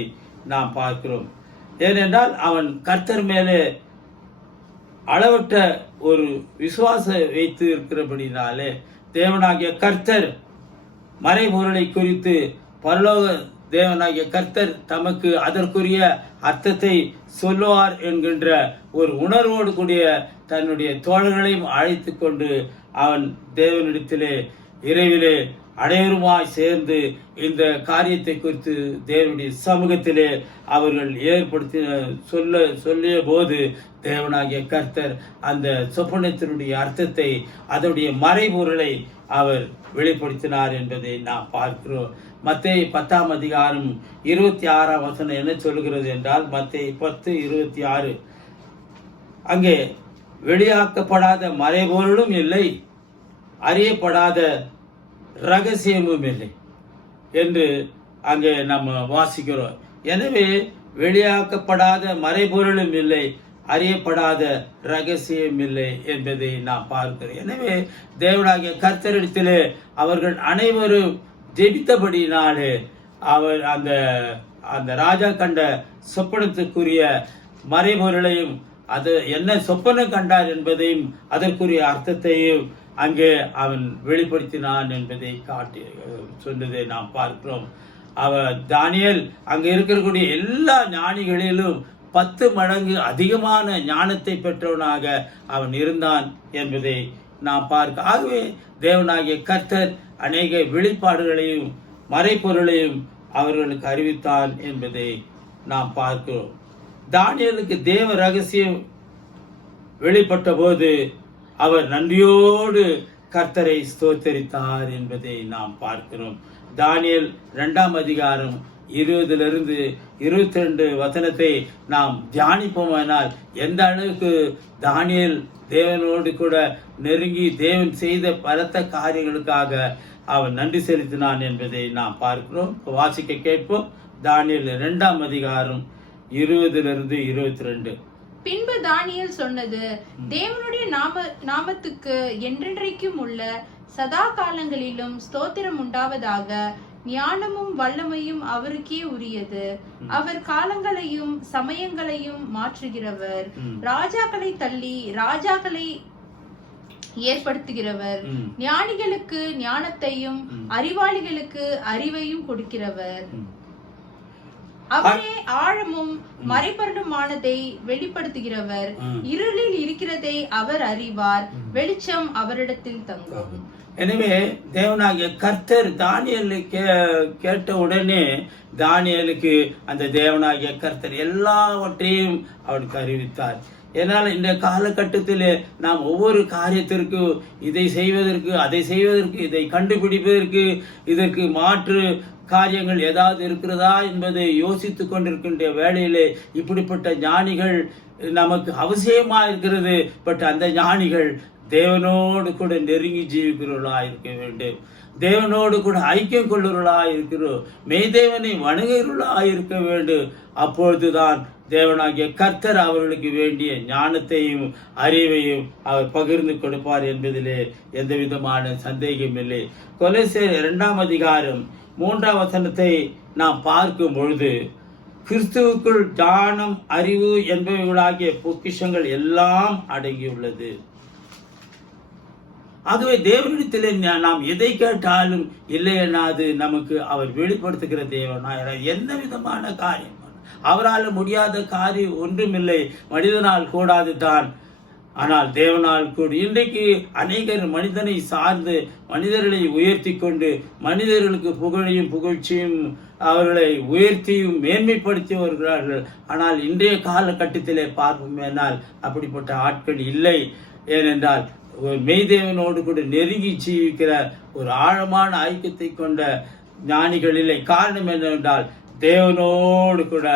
நாம் பார்க்கிறோம். ஏனென்றால் அவன் கர்த்தர் மேலே அளவற்ற ஒரு விசுவாசம் வைத்து இருக்கிறபடினாலே தேவனாகிய கர்த்தர் மறைபொருளை குறித்து பரலோக தேவனாகிய கர்த்தர் தமக்கு அதற்குரிய அர்த்தத்தை சொல்லுவார் என்கின்ற ஒரு உணர்வோடு கூடிய தன்னுடைய தோழர்களையும் அழைத்து கொண்டு அவன் தேவனிடத்திலே இரவிலே அனைவருமாய் சேர்ந்து இந்த காரியத்தை குறித்து தேவனுடைய சமூகத்திலே அவர்கள் ஏற்படுத்தி சொல்லிய போது தேவனாகிய கர்த்தர் அந்த சொப்பனத்தினுடைய அர்த்தத்தை அதனுடைய மறைபொருளை அவர் வெளிப்படுத்தினார் என்பதை நாம் பார்க்கிறோம். மத்தேயு 10ஆம் அதிகாரம் 26ஆம் வசனம் என்ன சொல்கிறது என்றால், மத்தேயு 10:26, அங்கே வெளியாக்கப்படாத மறைபொருளும் இல்லை, அறியப்படாத ரகசியமும் இல்லை என்று அங்கே நம்ம வாசிக்கிறோம். எனவே வெளியாக்கப்படாத மறைபொருளும் இல்லை, அறியப்படாத ரகசியம் இல்லை என்பதை நாம் பார்க்கிறோம். எனவே தேவனாகிய கர்த்தரிடத்திலே அவர்கள் அனைவரும் ஜெபித்தபடினாலே அவர் அந்த ராஜா கண்ட சொப்பனத்துக்குரிய மறைபொருளையும் அது என்ன சொப்பனம் கண்டார் என்பதையும் அதற்குரிய அர்த்தத்தையும் அங்கே அவன் வெளிப்படுத்தினான் என்பதை காட்டி சொன்னதை நாம் பார்க்கிறோம். தானியேல் அங்கே இருக்கக்கூடிய எல்லா ஞானிகளிலும் 10 மடங்கு அதிகமான ஞானத்தை பெற்றவனாக அவன் இருந்தான் என்பதை நாம் பார்க்க. ஆகவே தேவனாகிய கர்த்தர் அநேக வெளிப்பாடுகளையும் மறைப்பொருளையும் அவர்களுக்கு அறிவித்தான் என்பதை நாம் பார்க்கிறோம். தானியேலுக்கு தேவ ரகசியம் வெளிப்பட்ட போது அவர் நன்றியோடு கர்த்தரை ஸ்தோத்தரித்தார் என்பதை நாம் பார்க்கிறோம். தானியேல் 2ஆம் அதிகாரம் 20 22 வசனத்தை நாம் தியானிப்போமானால் எந்த அளவுக்கு தானியேல் தேவனோடு கூட நெருங்கி தேவன் செய்த பலத்த காரியங்களுக்காக அவன் நன்றி செலுத்தினான் என்பதை நாம் பார்க்கிறோம். வாசிக்க கேட்போம். தானியேல் 2ஆம் அதிகாரம் 20 22. பின்பு தானியேல் சொன்னது, தேவனுடைய நாமத்துக்கு என்றென்றைக்கும் உள்ள சதா காலங்களிலும் ஸ்தோத்திரம் உண்டாவதாக. ஞானமும் வல்லமையும் அவருக்கே உரியது. அவர் காலங்களையும் சமயங்களையும் மாற்றுகிறவர். ராஜாக்களை தள்ளி ராஜாக்களை ஏற்படுத்துகிறவர். ஞானிகளுக்கு ஞானத்தையும் அறிவாளிகளுக்கு அறிவையும் கொடுக்கிறவர். அவரே ஆழமும் மறைபொருளுமானதை வெளிப்படுத்துகிறவர். இருளில் இருக்கிறதை அவர் அறிவார். வெளிச்சம் அவரிடத்தில் தங்கும். எனவே தேவனாகிய கர்த்தர் தானியேலை கேட்ட உடனே தானியேலுக்கு அந்த தேவனாகிய கர்த்தர் எல்லாவற்றையும் அவனுக்கு அறிவித்தார். ஏனால் இந்த காலகட்டத்தில் நாம் ஒவ்வொரு காரியத்திற்கும் இதை செய்வதற்கு அதை செய்வதற்கு இதை கண்டுபிடிப்பதற்கு இதற்கு மாற்று காரியங்கள் ஏதாவது இருக்கிறதா என்பதை யோசித்து கொண்டிருக்கின்ற வேளையிலே இப்படிப்பட்ட ஞானிகள் நமக்கு அவசியமா இருக்கிறது. பட் அந்த ஞானிகள் தேவனோடு கூட நெருங்கி ஜீவிக்கிறவர்களா இருக்க வேண்டும். தேவனோடு கூட ஐக்கியம் கொள்ளுவர்களா இருக்கிறோம். மெய்தேவனை வணங்குகிறவர்களா இருக்க வேண்டும். அப்பொழுதுதான் தேவனாகிய கர்த்தர் அவர்களுக்கு வேண்டிய ஞானத்தையும் அறிவையும் அவர் பகிர்ந்து கொடுப்பார் என்பதிலே எந்த விதமான சந்தேகம் இல்லை. கொலோசியர் 2ஆம் அதிகாரம் 3ஆம் வசனத்தை நாம் பார்க்கும் பொழுது, கிறிஸ்துவுக்குள் ஞானம் அறிவு என்பவைகளாகிய பொக்கிஷங்கள் எல்லாம் அடங்கியுள்ளது. ஆகவே தேவனிடத்திலே நாம் எதை கேட்டாலும் இல்லை என்னாது நமக்கு அவர் வெளிப்படுத்துகிற தேவனாய் எந்த விதமான காரியம் அவரால் முடியாத காரியம் ஒன்றுமில்லை, மனிதனால் கூடாது தான், ஆனால் தேவனால் கூடும். இன்றைக்கு அநேகர் மனிதனை சார்ந்து மனிதர்களை உயர்த்தி கொண்டு மனிதர்களுக்கு புகழையும் புகழ்ச்சியும் அவர்களை உயர்த்தியும் மேன்மைப்படுத்தி வருகிறார்கள். ஆனால் இன்றைய காலகட்டத்திலே பார்ப்போமேனால் அப்படிப்பட்ட ஆட்கள் இல்லை. ஏனென்றால் ஒரு மெய்தேவனோடு கூட நெருங்கி ஜீவிக்கிற ஒரு ஆழமான ஐக்கியத்தை கொண்ட ஞானிகள் இல்லை. காரணம் என்னவென்றால் தேவனோடு கூட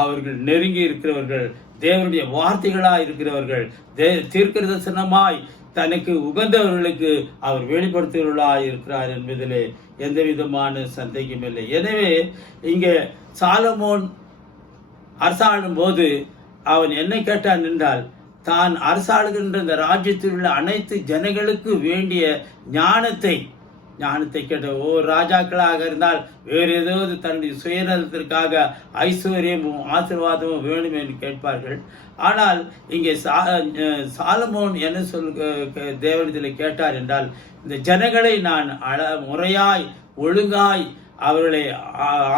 அவர்கள் நெருங்கி இருக்கிறவர்கள், தேவனுடைய வார்த்தைகளாய் இருக்கிறவர்கள், தீர்க்கதரிசனமாய் தனக்கு உகந்தவர்களுக்கு அவர் வெளிப்படுத்துகிறவர்களாய் இருக்கிறார் என்பதிலே எந்த விதமான சந்தேகம் இல்லை. எனவே இங்கே சாலமோன் அரசாளும் போது அவன் என்ன கேட்டான் என்றால், தான் அரசாளுகின்ற இந்த ராஜ்யத்தில் உள்ள அனைத்து ஜனங்களுக்கு வேண்டிய ஞானத்தை கேட்ட ராஜாக்களாக இருந்தால் வேறு ஏதாவது தன்னுடைய சுயநலத்திற்காக ஐஸ்வர்யமும் ஆசீர்வாதமும் வேணும் என்று கேட்பார்கள். ஆனால் இங்கே சாலமோன் என்ன தேவனிடத்தில் கேட்டார் என்றால், இந்த ஜனங்களை நான் முறையாய் ஒழுங்காய் அவர்களை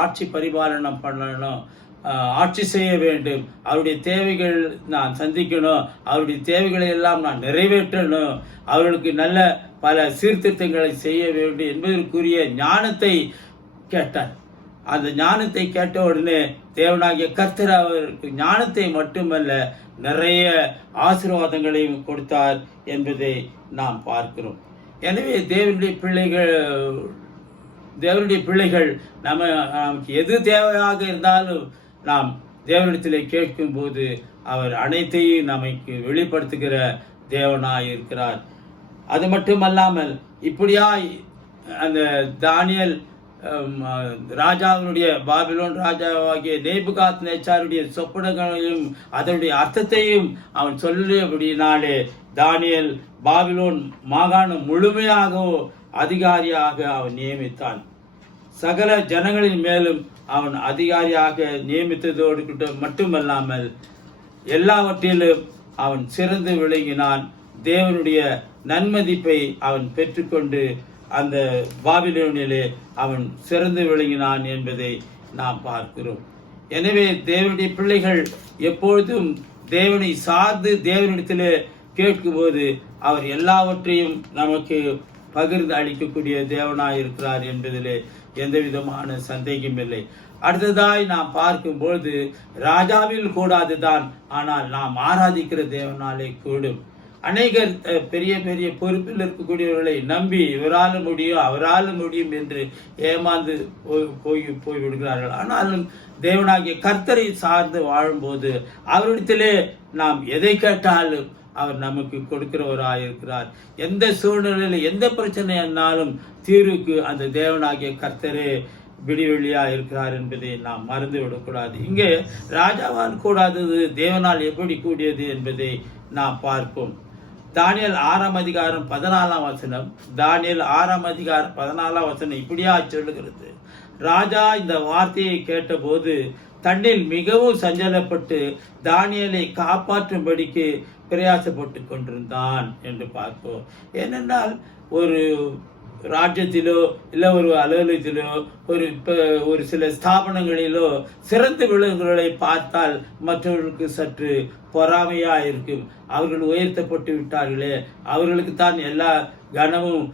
ஆட்சி பரிபாலனம் பண்ணணும், ஆட்சி செய்ய வேண்டும், அவருடைய தேவைகள் நான் சந்திக்கணும், அவருடைய தேவைகளை எல்லாம் நான் நிறைவேற்றணும், அவர்களுக்கு நல்ல பல சீர்திருத்தங்களை செய்ய வேண்டும் என்பதற்குரிய ஞானத்தை கேட்டார். அந்த ஞானத்தை கேட்ட உடனே தேவனாகிய கர்த்தர் அவருக்கு ஞானத்தை மட்டுமல்ல நிறைய ஆசீர்வாதங்களையும் கொடுத்தார் என்பதை நாம் பார்க்கிறோம். எனவே தேவனுடைய பிள்ளைகள் நமக்கு எது தேவையாக இருந்தாலும் நாம் தேவனிடத்திலே கேட்கும் போது அவர் அனைத்தையும் நமக்கு வெளிப்படுத்துகிற தேவனாய் இருக்கிறார். அது மட்டுமல்லாமல் இப்படியாய் அந்த தானியேல் ராஜாவினுடைய பாபிலோன் ராஜாவாகிய நேபுகாத்நேச்சாருடைய சொப்பனங்களையும் அதனுடைய அர்த்தத்தையும் அவன் சொல்லியபடினாலே தானியேல் பாபிலோன் மாகாணம் முழுமையாக அதிகாரியாக அவன் நியமித்தான். சகல ஜனங்களின் மேலும் அவன் அதிகாரியாக நியமித்ததோடு மட்டுமல்லாமல் எல்லாவற்றிலும் அவன் சிறந்து விளங்கினான். தேவனுடைய நன்மதிப்பை அவன் பெற்றுக்கொண்டு அந்த பாபிலோனிலே அவன் சிறந்து விளங்கினான் என்பதை நாம் பார்க்கிறோம். எனவே தேவனுடைய பிள்ளைகள் எப்பொழுதும் தேவனை சார்ந்து தேவனிடத்திலே கேட்கும்போது அவர் எல்லாவற்றையும் நமக்கு பகிர்ந்து அளிக்கக்கூடிய தேவனாய் இருக்கிறார் என்பதிலே எந்த விதமான சந்தேகம் இல்லை. அடுத்ததாய் நாம் பார்க்கும்போது ராஜாவில் கூடாதுதான், ஆனால் நாம் ஆராதிக்கிற தேவனாலே கூடும். அநேகர் பெரிய பெரிய பொறுப்பில் இருக்கக்கூடியவர்களை நம்பி இவரால் முடியும் அவரால் முடியும் என்று ஏமாந்து போய் விடுகிறார்கள். ஆனாலும் தேவனாகிய கர்த்தரை சார்ந்து வாழும்போது அவரிடத்திலே நாம் எதை கேட்டாலும் அவர் நமக்கு கொடுக்கிறவராயிருக்கிறார். எந்த சூழ்நிலையில் எந்த பிரச்சனை என்னாலும் தீர்வுக்கு அந்த தேவனாகிய கர்த்தரே விடிவெளியா இருக்கிறார் என்பதை நாம் மறந்து விடக்கூடாது. இங்கே ராஜாவால் கூடாதது தேவனால் எப்படி கூடியது என்பதை நாம் பார்ப்போம். தானியேல் 6ஆம் அதிகாரம் 14ஆம் வசனம், தானியேல் 6ஆம் அதிகாரம் 14ஆம் வசனம் இப்படியா சொல்லுகிறது. ராஜா இந்த வார்த்தையை கேட்டபோது தன்னில் மிகவும் சஞ்சலப்பட்டு தானியேலை காப்பாற்றும்படிக்கு பிரயாசப்பட்டு கொண்டிருந்தான் என்று பார்ப்போம். ஏனென்றால் ஒரு ராஜ்யத்திலோ இல்லை ஒரு அலுவலகத்திலோ ஒரு சில ஸ்தாபனங்களிலோ சிறந்த விலங்குகளை பார்த்தால் மற்றவர்களுக்கு சற்று பொறாமையா இருக்கும். அவர்கள் உயர்த்தப்பட்டு விட்டார்களே, அவர்களுக்கு தான் எல்லா கனமும்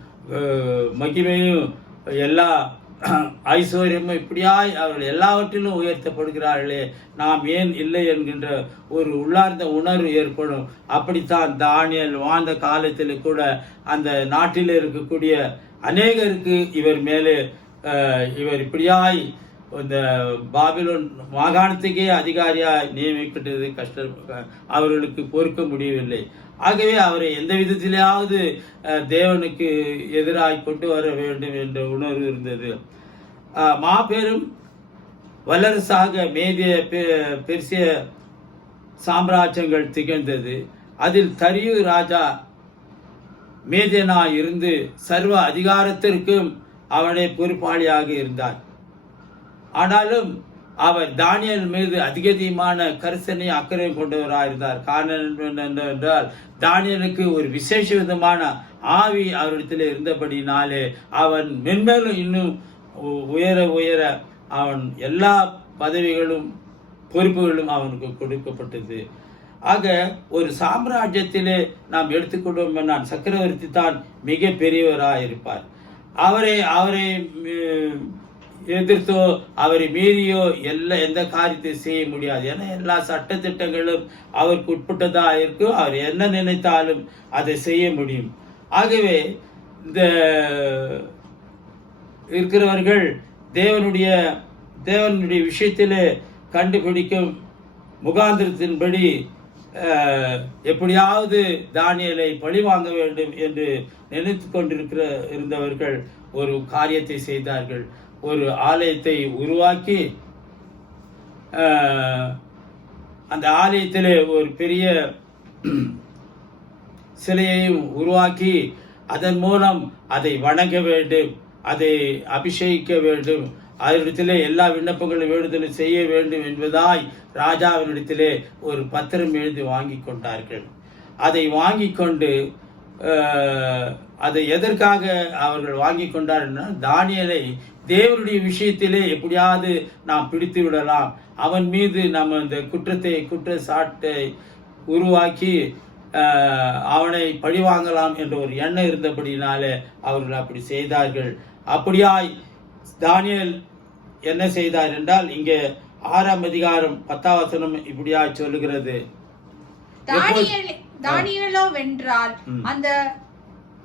மகிமையும் எல்லா ஐஸ்வர்யமும் இப்படியாய் அவர்கள் எல்லாவற்றிலும் உயர்த்தப்படுகிறார்களே, நாம் ஏன் இல்லை என்கின்ற ஒரு உள்ளார்ந்த உணர்வு ஏற்படும். அப்படித்தான் தானியேல் வாழ்ந்த காலத்தில் கூட அந்த நாட்டில் இருக்கக்கூடிய அநேகருக்கு இவர் இப்படியாய் இந்த பாபிலோன் மாகாணத்துக்கே அதிகாரியாய் நியமிக்கப்பட்டது கஷ்டம், அவர்களுக்கு பொறுக்க முடியவில்லை. ஆகவே அவரை எந்த விதத்திலாவது தேவனுக்கு எதிராய் கொண்டு வர வேண்டும் என்ற உணர்வு இருந்தது. மாபெரும் வல்லரசாக மேதிய பெர்சிய சாம்ராஜ்யங்கள் திகழ்ந்தது. அதில் தரியு ராஜா மேதியனாய் இருந்து சர்வ அதிகாரத்திற்கும் அவனே பொறுப்பாளியாக இருந்தார். ஆனாலும் அவர் தானியேல் மீது அதிகமான கரிசனை அக்கறை கொண்டவராக இருந்தார். காரணம் என்னவென்றால் தானியேலுக்கு ஒரு விசேஷ விதமான ஆவி அவரிடத்தில் இருந்தபடினாலே அவன் மென்மேலும் இன்னும் உயர அவன் எல்லா பதவிகளும் பொறுப்புகளும் அவனுக்கு கொடுக்கப்பட்டது. ஆக ஒரு சாம்ராஜ்யத்திலே நாம் எடுத்துக்கொண்டோம் என்றால் சக்கரவர்த்தி தான் மிக பெரியவராக இருப்பார். அவரை எதிர்த்தோ அவரை மீறியோ எந்த காரியத்தை செய்ய முடியாது. ஏன்னா எல்லா சட்டத்திட்டங்களும் அவருக்கு உட்பட்டதாக இருக்கும். அவர் என்ன நினைத்தாலும் அதை செய்ய முடியும். ஆகவே இந்த இருக்கிறவர்கள் தேவனுடைய விஷயத்திலே கண்டுபிடிக்கும் முகாந்திரத்தின்படி எப்படியாவது தானியேலை பழிவாங்க வேண்டும் என்று நினைத்து இருந்தவர்கள் ஒரு காரியத்தை செய்தார்கள். ஒரு ஆலயத்தை உருவாக்கி அந்த ஆலயத்திலே ஒரு பெரிய சிலையையும் உருவாக்கி அதன் மூலம் அதை வணங்க வேண்டும், அதை அபிஷேகிக்க வேண்டும், அதனிடத்திலே எல்லா விண்ணப்பங்களும் வேண்டுதலும் செய்ய வேண்டும் என்பதாய் ராஜாவினிடத்திலே ஒரு பத்திரம் எழுதி வாங்கி கொண்டார்கள். அதை வாங்கி கொண்டு அதை எதற்காக அவர்கள் வாங்கி கொண்டார்கள்? தானியேலை தேவனுடைய விஷயத்திலே எப்படியாவது நாம் பிடித்து விடலாம், அவன் மீது நம்ம இந்த குற்றச்சாட்டை உருவாக்கி அவனை பழிவாங்கலாம் என்ற ஒரு எண்ணம் இருந்தபடினாலே அவர்கள் அப்படி செய்தார்கள். அப்படியாய் தானியேல் என்ன செய்தார் என்றால், இங்கே 6ஆம் அதிகாரம் 10ஆம் வசனம் இப்படியாய் சொல்லுகிறது. தானியேலோ வென்றால் அந்த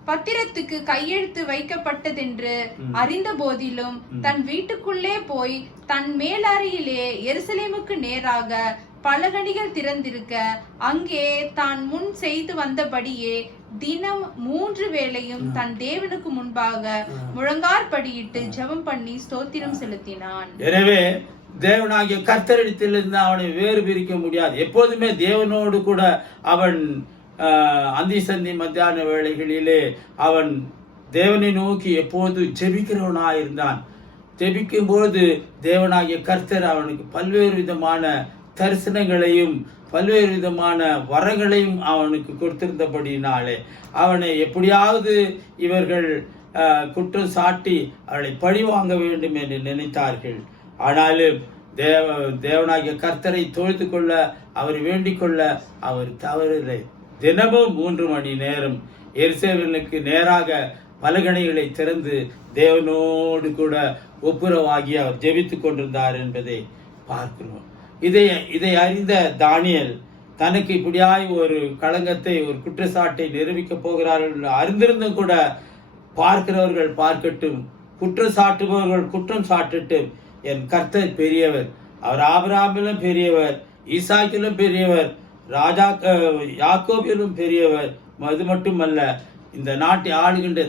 பத்திரத்துக்கு கையெழுத்து வைக்கப்பட்டதென்று அறிந்த போதிலும் தன் வீட்டுக்குள்ளே போய் தன் மேலறையிலே எருசலேமுக்கு நேராக பலகணிகள் திறந்திருக்க அங்கே தான் முன் செய்து வந்தபடியே தினம் 3 வேளையும் தன் தேவனுக்கு முன்பாக முழங்காற்படியிட்டு ஜெபம் பண்ணி ஸ்தோத்திரம் செலுத்தினான். எனவே தேவனாகிய கர்த்தரிடத்திலிருந்து அவனை வேறு பிரிக்க முடியாது. எப்போதுமே தேவனோடு கூட அவன் அந்தி சந்தி மத்தியான வேளைகளிலே அவன் தேவனை நோக்கி எப்போது ஜெபிக்கிறவனாயிருந்தான். ஜெபிக்கும் பொழுது தேவனாகிய கர்த்தர் அவனுக்கு பல்வேறு விதமான தரிசனங்களையும் பல்வேறு விதமான வரங்களையும் அவனுக்கு கொடுத்திருந்தபடினாலே அவனை எப்படியாவது இவர்கள் குற்றம் சாட்டி அவளை பழி வாங்க வேண்டும் என்று நினைத்தார்கள். ஆனாலும் தேவனாகிய கர்த்தரை தொழுது கொள்ள அவர் வேண்டிக் கொள்ள அவர் தவறில்லை. தினமும் 3 மணி நேரம் எருசலேமுக்கு நேராக பலகணிகளை திறந்து தேவனோடு கூட ஒப்புரவாகி அவர் ஜெபித்துக் கொண்டிருந்தார் என்பதை பார்க்கிறோம். இதை அறிந்த தானியேல் தனக்கு இப்படியாய் ஒரு களங்கத்தை ஒரு குற்றச்சாட்டை நிரூபிக்க போகிறார்கள் என்று அறிந்திருந்தும் கூட பார்க்கிறவர்கள் பார்க்கட்டும், குற்றம் சாட்டுபவர்கள் குற்றம் சாட்டட்டும், என் கர்த்தர் பெரியவர், அவர் ஆபிரகாமிலும் பெரியவர், ஈசாக்கிலும் பெரியவர், யாக்கோபிலும் பெரியவர். அது மட்டுமல்ல, இந்த நாட்டை ஆளுகின்ற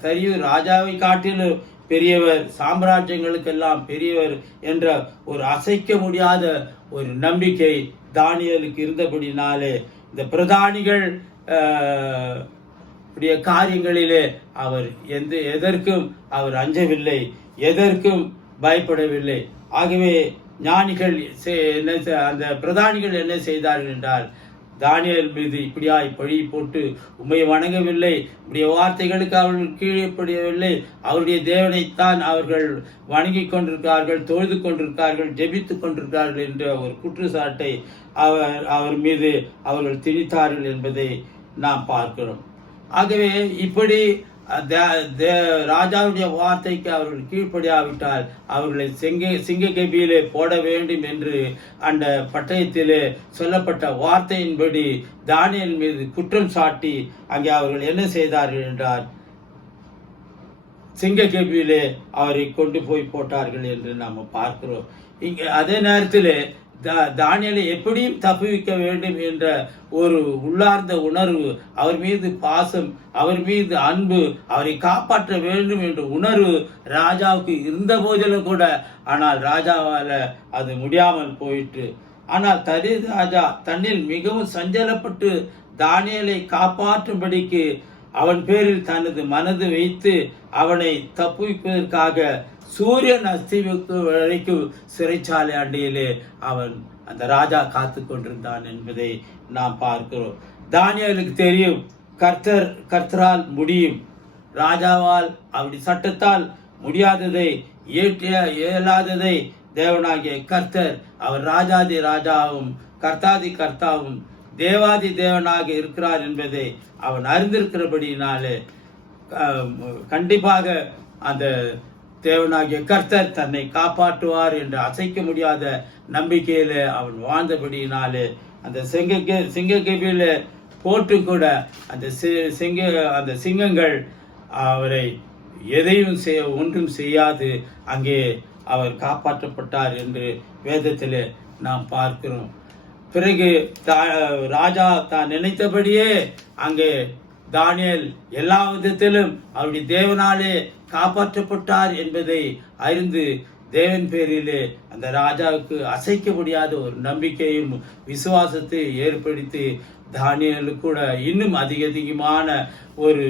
தரியு ராஜாவை காட்டிலும் பெரியவர், சாம்ராஜ்யங்களுக்கெல்லாம் பெரியவர் என்ற ஒரு அசைக்க முடியாத ஒரு நம்பிக்கை தானியேலுக்கு இருந்தபடினாலே இந்த பிரதானிகள் காரியங்களிலே அவர் எதற்கும் அவர் அஞ்சவில்லை, எதற்கும் பயப்படவில்லை. ஆகவே ஞானிகள் அந்த பிரதானிகள் என்ன செய்தார்கள் என்றால், தானியேல் மீது இப்படியாய் பழி போட்டு உம்மை வணங்கவில்லை, இப்படிய வார்த்தைகளுக்கு அவர்கள் கீழ்ப்படியவில்லை, அவருடைய தேவனைத்தான் அவர்கள் வணங்கி கொண்டிருக்கிறார்கள், தொழுது கொண்டிருக்கிறார்கள், ஜெபித்துக் கொண்டிருக்கிறார்கள் என்ற ஒரு குற்றச்சாட்டை அவர் மீது அவர்கள் திணித்தார்கள் என்பதை நாம் பார்க்கிறோம். ஆகவே இப்படி ராஜாவுடைய வார்த்தைக்கு அவர்கள் கீழ்ப்படியாவிட்டால் அவர்களை சிங்கக்கேபியிலே போட வேண்டும் என்று அந்த பட்டயத்திலே சொல்லப்பட்ட வார்த்தையின்படி தானியேல் மீது குற்றம் சாட்டி அங்கே அவர்கள் என்ன செய்தார்கள் என்றால் சிங்கக்கேபியிலே அவரை கொண்டு போய் போட்டார்கள் என்று நாம் பார்க்கிறோம். இங்கே அதே நேரத்தில் தானியேலை எப்படியும் தப்புவிக்க வேண்டும் என்ற ஒரு உள்ளார்ந்த உணர்வு, அவர் மீது பாசம், அவர் மீது அன்பு, அவரை காப்பாற்ற வேண்டும் என்ற உணர்வு ராஜாவுக்கு இருந்த போதிலும் கூட, ஆனால் ராஜாவால் அது முடியாமல் போயிற்று. ஆனால் ராஜா தன்னில் மிகவும் சஞ்சலப்பட்டு தானியேலை காப்பாற்றும்படிக்கு அவன் பேரில் தனது மனது வைத்து அவனை தப்புவிப்பதற்காக சூரியன் அஸ்தமிக்கும் வரைக்கும் சிறைச்சாலை அண்டையிலே அந்த ராஜா காத்து கொண்டிருந்தான் என்பதை நாம் பார்க்கிறோம். தானியேலுக்கு தெரியும், கர்த்தரால் முடியும், ராஜாவால் அப்படி சட்டத்தால் முடியாததை இயலாததை தேவனாகிய கர்த்தர் அவர் ராஜாதி ராஜாவும் கர்த்தாதி கர்த்தாவும் தேவாதி தேவனாக இருக்கிறார் என்பதை அவன் அறிந்திருக்கிறபடினாலே கண்டிப்பாக அந்த தேவனாகிய கர்த்தர் தன்னை காப்பாற்றுவார் என்று அசைக்க முடியாத நம்பிக்கையில அவன் வாழ்ந்தபடியினாலே அந்த சிங்கக்கேபியில போட்டு கூட அந்த சிங்கங்கள் அவரை எதையும் ஒன்றும் செய்யாது அங்கே அவர் காப்பாற்றப்பட்டார் என்று வேதத்திலே நாம் பார்க்கிறோம். பிறகு ராஜா தான் நினைத்தபடியே அங்கே தானியேல் எல்லா விதத்திலும் அவருடைய தேவனாலே காப்பாற்றப்பட்டார் என்பதை அறிந்து தேவன் பேரிலே அந்த ராஜாவுக்கு அசைக்க முடியாத ஒரு நம்பிக்கையும் விசுவாசத்தை ஏற்படுத்தி தானியேலுக்கு கூட இன்னும் அதிகமான ஒரு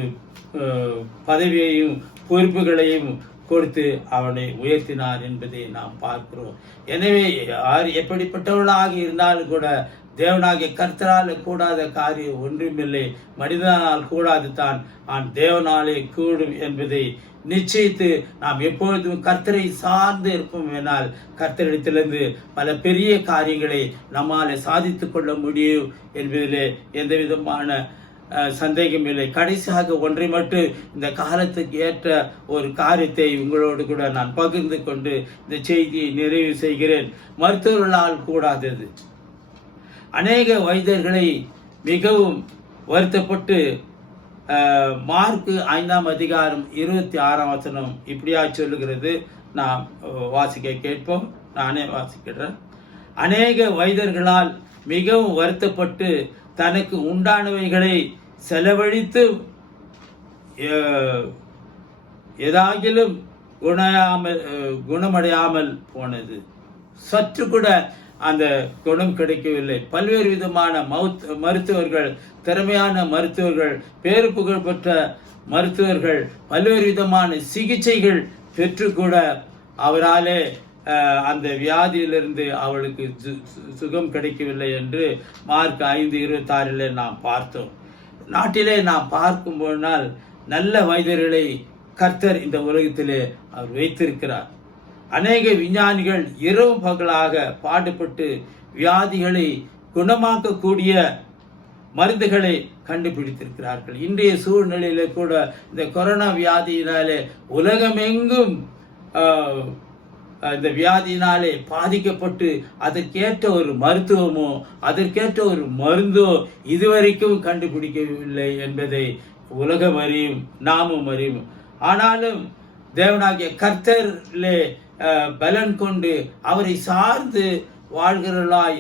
பதவியையும் பொறுப்புகளையும் கொடுத்து அவனை உயர்த்தினார் என்பதை நாம் பார்க்கிறோம். எனவே யார் எப்படிப்பட்டவர்களாக இருந்தாலும் கூட தேவனாகிய கர்த்தரால் கூடாத காரியம் ஒன்றுமில்லை, மனிதனால் கூடாது தான் தேவனாலே கூடும் என்பதை நிச்சயித்து நாம் எப்பொழுதும் கர்த்தரை சார்ந்து இருப்போம் என்னால் கர்த்தரிடத்திலிருந்து பல பெரிய காரியங்களை நம்மால் சாதித்து கொள்ள முடியும் என்பதிலே எந்த விதமான சந்தேகம் இல்லை. கடைசியாக ஒன்றை மட்டும் இந்த காலத்துக்கு ஏற்ற ஒரு காரியத்தை உங்களோடு கூட நான் பகிர்ந்து கொண்டு இந்த செய்தியை நிறைவு செய்கிறேன். மருத்துவர்களால் கூடாதது. அநேக வைத்தியர்களை மிகவும் வருத்தப்பட்டு மார்க்கு 5:26 இப்படியா சொல்லுகிறது. நாம் வாசிக்க கேட்போம். நானே வாசிக்கிறேன். அநேக வைத்தியர்களால் மிகவும் வருத்தப்பட்டு தனக்கு உண்டானவைகளை செலவழித்து ஏதாகிலும் குணமடையாமல் போனது. சற்று கூட அந்த குணம் கிடைக்கவில்லை. பல்வேறு விதமான மருத்துவர்கள், திறமையான மருத்துவர்கள், பேரு புகழ் பெற்ற மருத்துவர்கள் பல்வேறு விதமான சிகிச்சைகள் பெற்று கூட அவராலே அந்த வியாதியிலிருந்து அவளுக்கு சுகம் கிடைக்கவில்லை என்று மார்க் 5:26 நாம் பார்த்தோம். நாட்டிலே நாம் பார்க்கும் போனால் நல்ல வைத்தியர்களை கர்த்தர் இந்த உலகத்திலே அவர் வைத்திருக்கிறார். அநேக விஞ்ஞானிகள் இரவு பகலாக பாடுபட்டு வியாதிகளை குணமாக்கக்கூடிய மருந்துகளை கண்டுபிடித்திருக்கிறார்கள். இன்றைய சூழ்நிலையில கூட இந்த கொரோனா வியாதியினாலே உலகமெங்கும் இந்த வியாதியினாலே பாதிக்கப்பட்டு அதற்கேற்ற ஒரு மருத்துவமோ அதற்கேற்ற ஒரு மருந்தோ இதுவரைக்கும் கண்டுபிடிக்கவில்லை என்பதை உலகம் அறியும், நாமும் அறியும். ஆனாலும் தேவனாகிய கர்த்தரிலே பலன் கொண்டு அவரை சார்ந்து வாழ்கிறவர்களாய்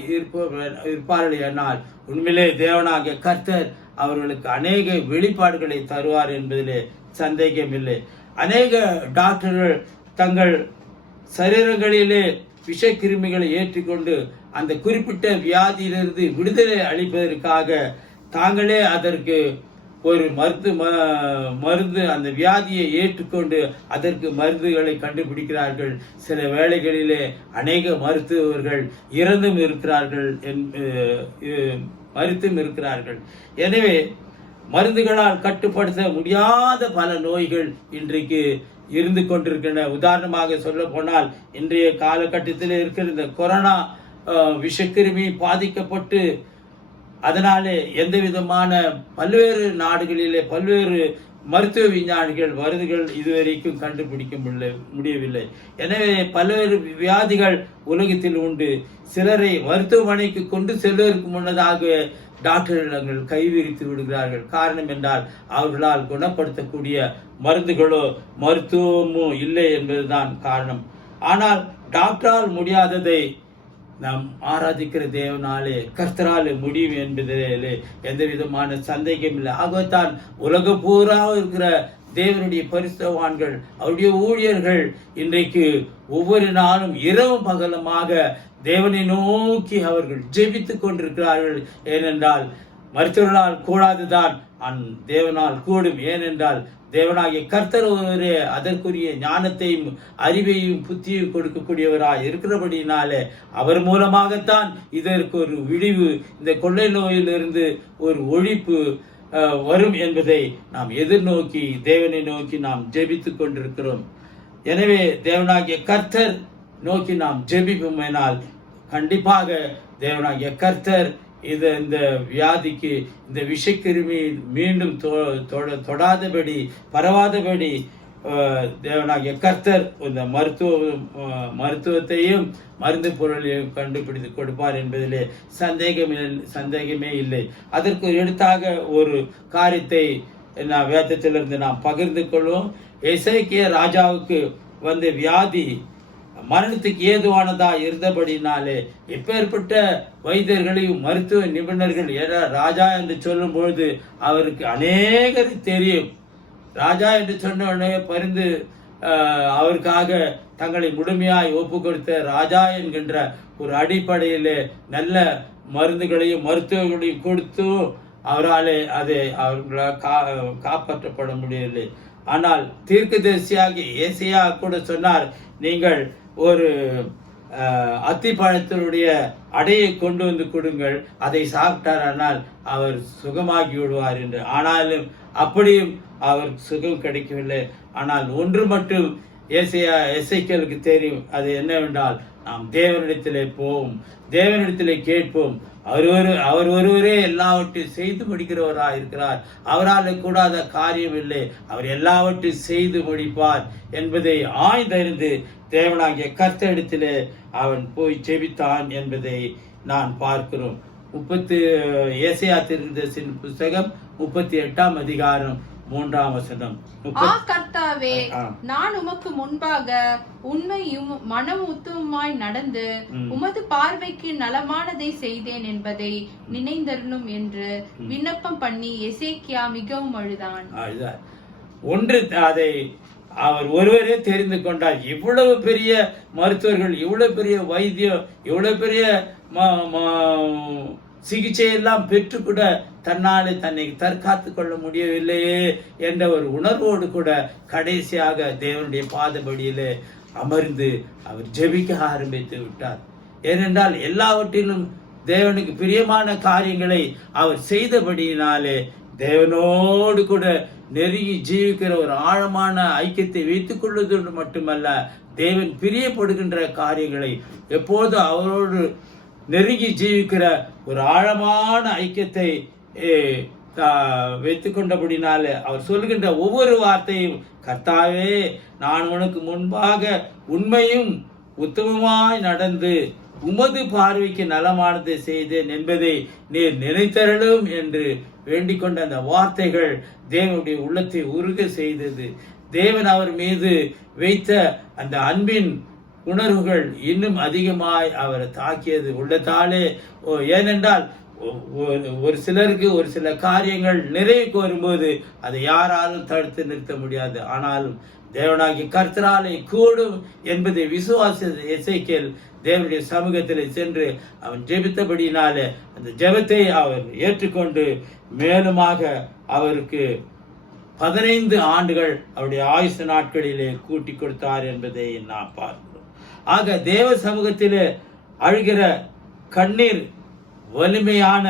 இருப்பார்கள் என்னால் உண்மையிலே தேவனாகிய கர்த்தர் அவர்களுக்கு அநேக வெளிப்பாடுகளை தருவார் என்பதிலே சந்தேகமில்லை. அநேக டாக்டர்கள் தங்கள் சரீரங்களிலே விஷக்கிருமிகளை ஏற்றுக்கொண்டு அந்த குறிப்பிட்ட வியாதியிலிருந்து விடுதலை அளிப்பதற்காக தாங்களே அதற்கு ஒரு மருந்து அந்த வியாதியை ஏற்றுக்கொண்டு அதற்கு மருந்துகளை கண்டுபிடிக்கிறார்கள். சில வேளைகளிலே அநேக மருத்துவர்கள் இறந்தும் இருக்கிறார்கள். எனவே மருந்துகளால் கட்டுப்படுத்த முடியாத பல நோய்கள் இன்றைக்கு இருந்து கொண்டிருக்கின்றன. உதாரணமாக சொல்ல போனால் இன்றைய காலகட்டத்தில் இருக்கிற இந்த கொரோனா விஷக்கிருமி பாதிக்கப்பட்டு அதனாலே எந்த விதமான பல்வேறு நாடுகளிலே பல்வேறு மருத்துவ விஞ்ஞானிகள் மருந்துகள் இதுவரைக்கும் கண்டுபிடிக்க முடியவில்லை. எனவே பல்வேறு வியாதிகள் உலகத்தில் உண்டு. சிலரை மருத்துவமனைக்கு கொண்டு செல்வதற்கு முன்னதாக டாக்டர்கள் கைவிரித்து விடுகிறார்கள். காரணம் என்றால் அவர்களால் குணப்படுத்தக்கூடிய மருந்துகளோ மருத்துவமோ இல்லை என்பதுதான் காரணம். ஆனால் டாக்டரால் முடியாததை நாம் ஆராதிக்கிற தேவனாலே கர்த்தராலே முடியும் என்பதிலே எந்த விதமான சந்தேகம் இல்லை. ஆகத்தான் உலகம் பூரா இருக்கிற தேவனுடைய பரிசுத்தவான்கள் அவருடைய ஊழியர்கள் இன்றைக்கு ஒவ்வொரு நாளும் இரவு பகலுமாக தேவனை நோக்கி அவர்கள் ஜெபித்துக் கொண்டிருக்கிறார்கள். ஏனென்றால் மருத்துவர்களால் கூடாதுதான் தேவனால் கூடும். ஏனென்றால் தேவனாகிய கர்த்தர் ஒருவரே அதற்குரிய ஞானத்தையும் அறிவையும் புத்தியும் கொடுக்கக்கூடியவராய் இருக்கிறபடினாலே அவர் மூலமாகத்தான் இதற்கு ஒரு விடிவு, இந்த கொள்ளை நோயிலிருந்து ஒரு ஒழிப்பு வரும் என்பதை நாம் எதிர்நோக்கி தேவனை நோக்கி நாம் ஜெபித்துக் கொண்டிருக்கிறோம். எனவே தேவனாகிய கர்த்தர் நோக்கி நாம் ஜெபிப்போமேனால் கண்டிப்பாக தேவனாகிய கர்த்தர் இந்த வியாதிக்கு, இந்த விஷக்கிருமி மீண்டும் தொடாதபடி, பரவாதபடி தேவனாகிய கர்த்தர் இந்த மருத்துவத்தையும் மருந்து பொருளையும் கண்டுபிடித்து கொடுப்பார் என்பதிலே சந்தேகமே இல்லை. அதற்கு எடுத்தாக ஒரு காரியத்தை நான் வேதத்திலிருந்து நாம் பகிர்ந்து கொள்வோம். எசேக்கியா ராஜாவுக்கு வந்த வியாதி மரணத்துக்கு ஏதுவானதா இருந்தபடினாலே எப்பேற்பட்ட வைத்தியர்களையும் மருத்துவ நிபுணர்கள் ராஜா என்று சொல்லும் பொழுது அவருக்கு அநேகரை தெரியும். ராஜா என்று சொன்ன உடனே பரிந்து அவருக்காக தங்களை முழுமையாய் ஒப்பு கொடுத்த ராஜா என்கின்ற ஒரு அடிப்படையிலே நல்ல மருந்துகளையும் மருத்துவங்களையும் கொடுத்து அவராலே அதை அவர்களால் காப்பாற்றப்பட முடியவில்லை. ஆனால் தீர்க்கதரிசியாகி ஏசையா கூட சொன்னார், நீங்கள் ஒரு அத்திப்பழத்தினுடைய அடையை கொண்டு வந்து கொடுங்கள், அதை சாப்பிட்டாரானால் அவர் சுகமாகி விடுவார் என்று. ஆனாலும் அப்படியும் அவர் சுகம் கிடைக்கவில்லை. ஆனால் ஒன்று மட்டும் எசேக்கியேலுக்கு தெரியும், அது என்னவென்றால் நாம் தேவனிடத்திலே போவோம், தேவனிடத்திலே கேட்போம். அவர் ஒருவரே எல்லாவற்றையும் செய்து முடிக்கிறவராக இருக்கிறார். அவரால் கூடாத காரியம் இல்லை, அவர் எல்லாவற்றையும் செய்து முடிப்பார் என்பதை ஆய்ந்தறிந்து தேவனாகிய கர்த்தரிடத்திலே அவன் போய் ஜெபித்தான் என்பதை நான் பார்க்கிறோம். ஏசாயா தீர்க்கதரிசியின் புத்தகம் 38ஆம் அதிகாரம் 3ஆம் வசனம். கர்த்தாவே, நான் உமக்கு முன்பாக உண்மையும் மனம் உத்தமமாய் நடந்து உமது பார்வைக்கு நலமானதை செய்தேன் என்பதை நினைந்தருளும் என்று விண்ணப்பம் பண்ணி எசேக்கியா மிகவும் அழுதான். ஒன்று, அதை அவர் ஒருவரே தெரிந்து கொண்டார். இவ்வளவு பெரிய மருத்துவர்கள், இவ்வளவு பெரிய வைத்தியம், இவ்வளவு பெரிய சிகிச்சையெல்லாம் பெற்று கூட தன்னாலே தன்னை தற்காத்து கொள்ள முடியவில்லையே என்ற ஒரு உணர்வோடு கூட கடைசியாக தேவனுடைய பாதபடியிலே அமர்ந்து அவர் ஜெபிக்க ஆரம்பித்து விட்டார். ஏனென்றால் எல்லாவற்றிலும் தேவனுக்கு பிரியமான காரியங்களை அவர் செய்தபடியினாலே தேவனோடு கூட நெருங்கி ஜீவிக்கிற ஒரு ஆழமான ஐக்கியத்தை வைத்துக் கொள்வதோடு மட்டுமல்ல, தேவன் பிரியப்படுகின்ற காரியங்களை எப்போது அவரோடு நெருங்கி ஜீவிக்கிற ஒரு ஆழமான ஐக்கியத்தை வைத்துக் கொண்டபடினால அவர் சொல்கின்ற ஒவ்வொரு வார்த்தையும், கர்த்தாவே, நான் உனக்கு முன்பாக உண்மையும் உத்தமமாய் நடந்து உமது பார்வைக்கு நலமானதை செய்தேன் என்பதை நீர் நினைத்தருளும் என்று வேண்டிக் கொண்ட அந்த வார்த்தைகள் தேவனுடைய உள்ளத்தை உருக செய்தது. தேவன் அவர் மீது வைத்த அந்த அன்பின் உணர்வுகள் இன்னும் அதிகமாய் அவரை தாக்கியது உள்ளத்தாலே. ஏனென்றால் ஒரு சிலருக்கு ஒரு சில காரியங்கள் நிறைவுக்கு வரும்போது அதை யாராலும் தடுத்து நிறுத்த முடியாது. ஆனாலும் தேவனாகிய கர்த்தராலே கூடும் என்பதை விசுவாசித்த எசேக்கியேல் தேவனுடைய சமூகத்தில் சென்று அவன் ஜெபித்தபடினாலே அந்த ஜெபத்தை அவர் ஏற்றுக்கொண்டு மேலுமாக அவருக்கு 15 ஆண்டுகள் அவருடைய ஆயுசு நாட்களிலே கூட்டி கொடுத்தார் என்பதை நாம் பார்க்கிறோம். ஆக தேவ சமூகத்திலே அழுகிற கண்ணீர் வலிமையான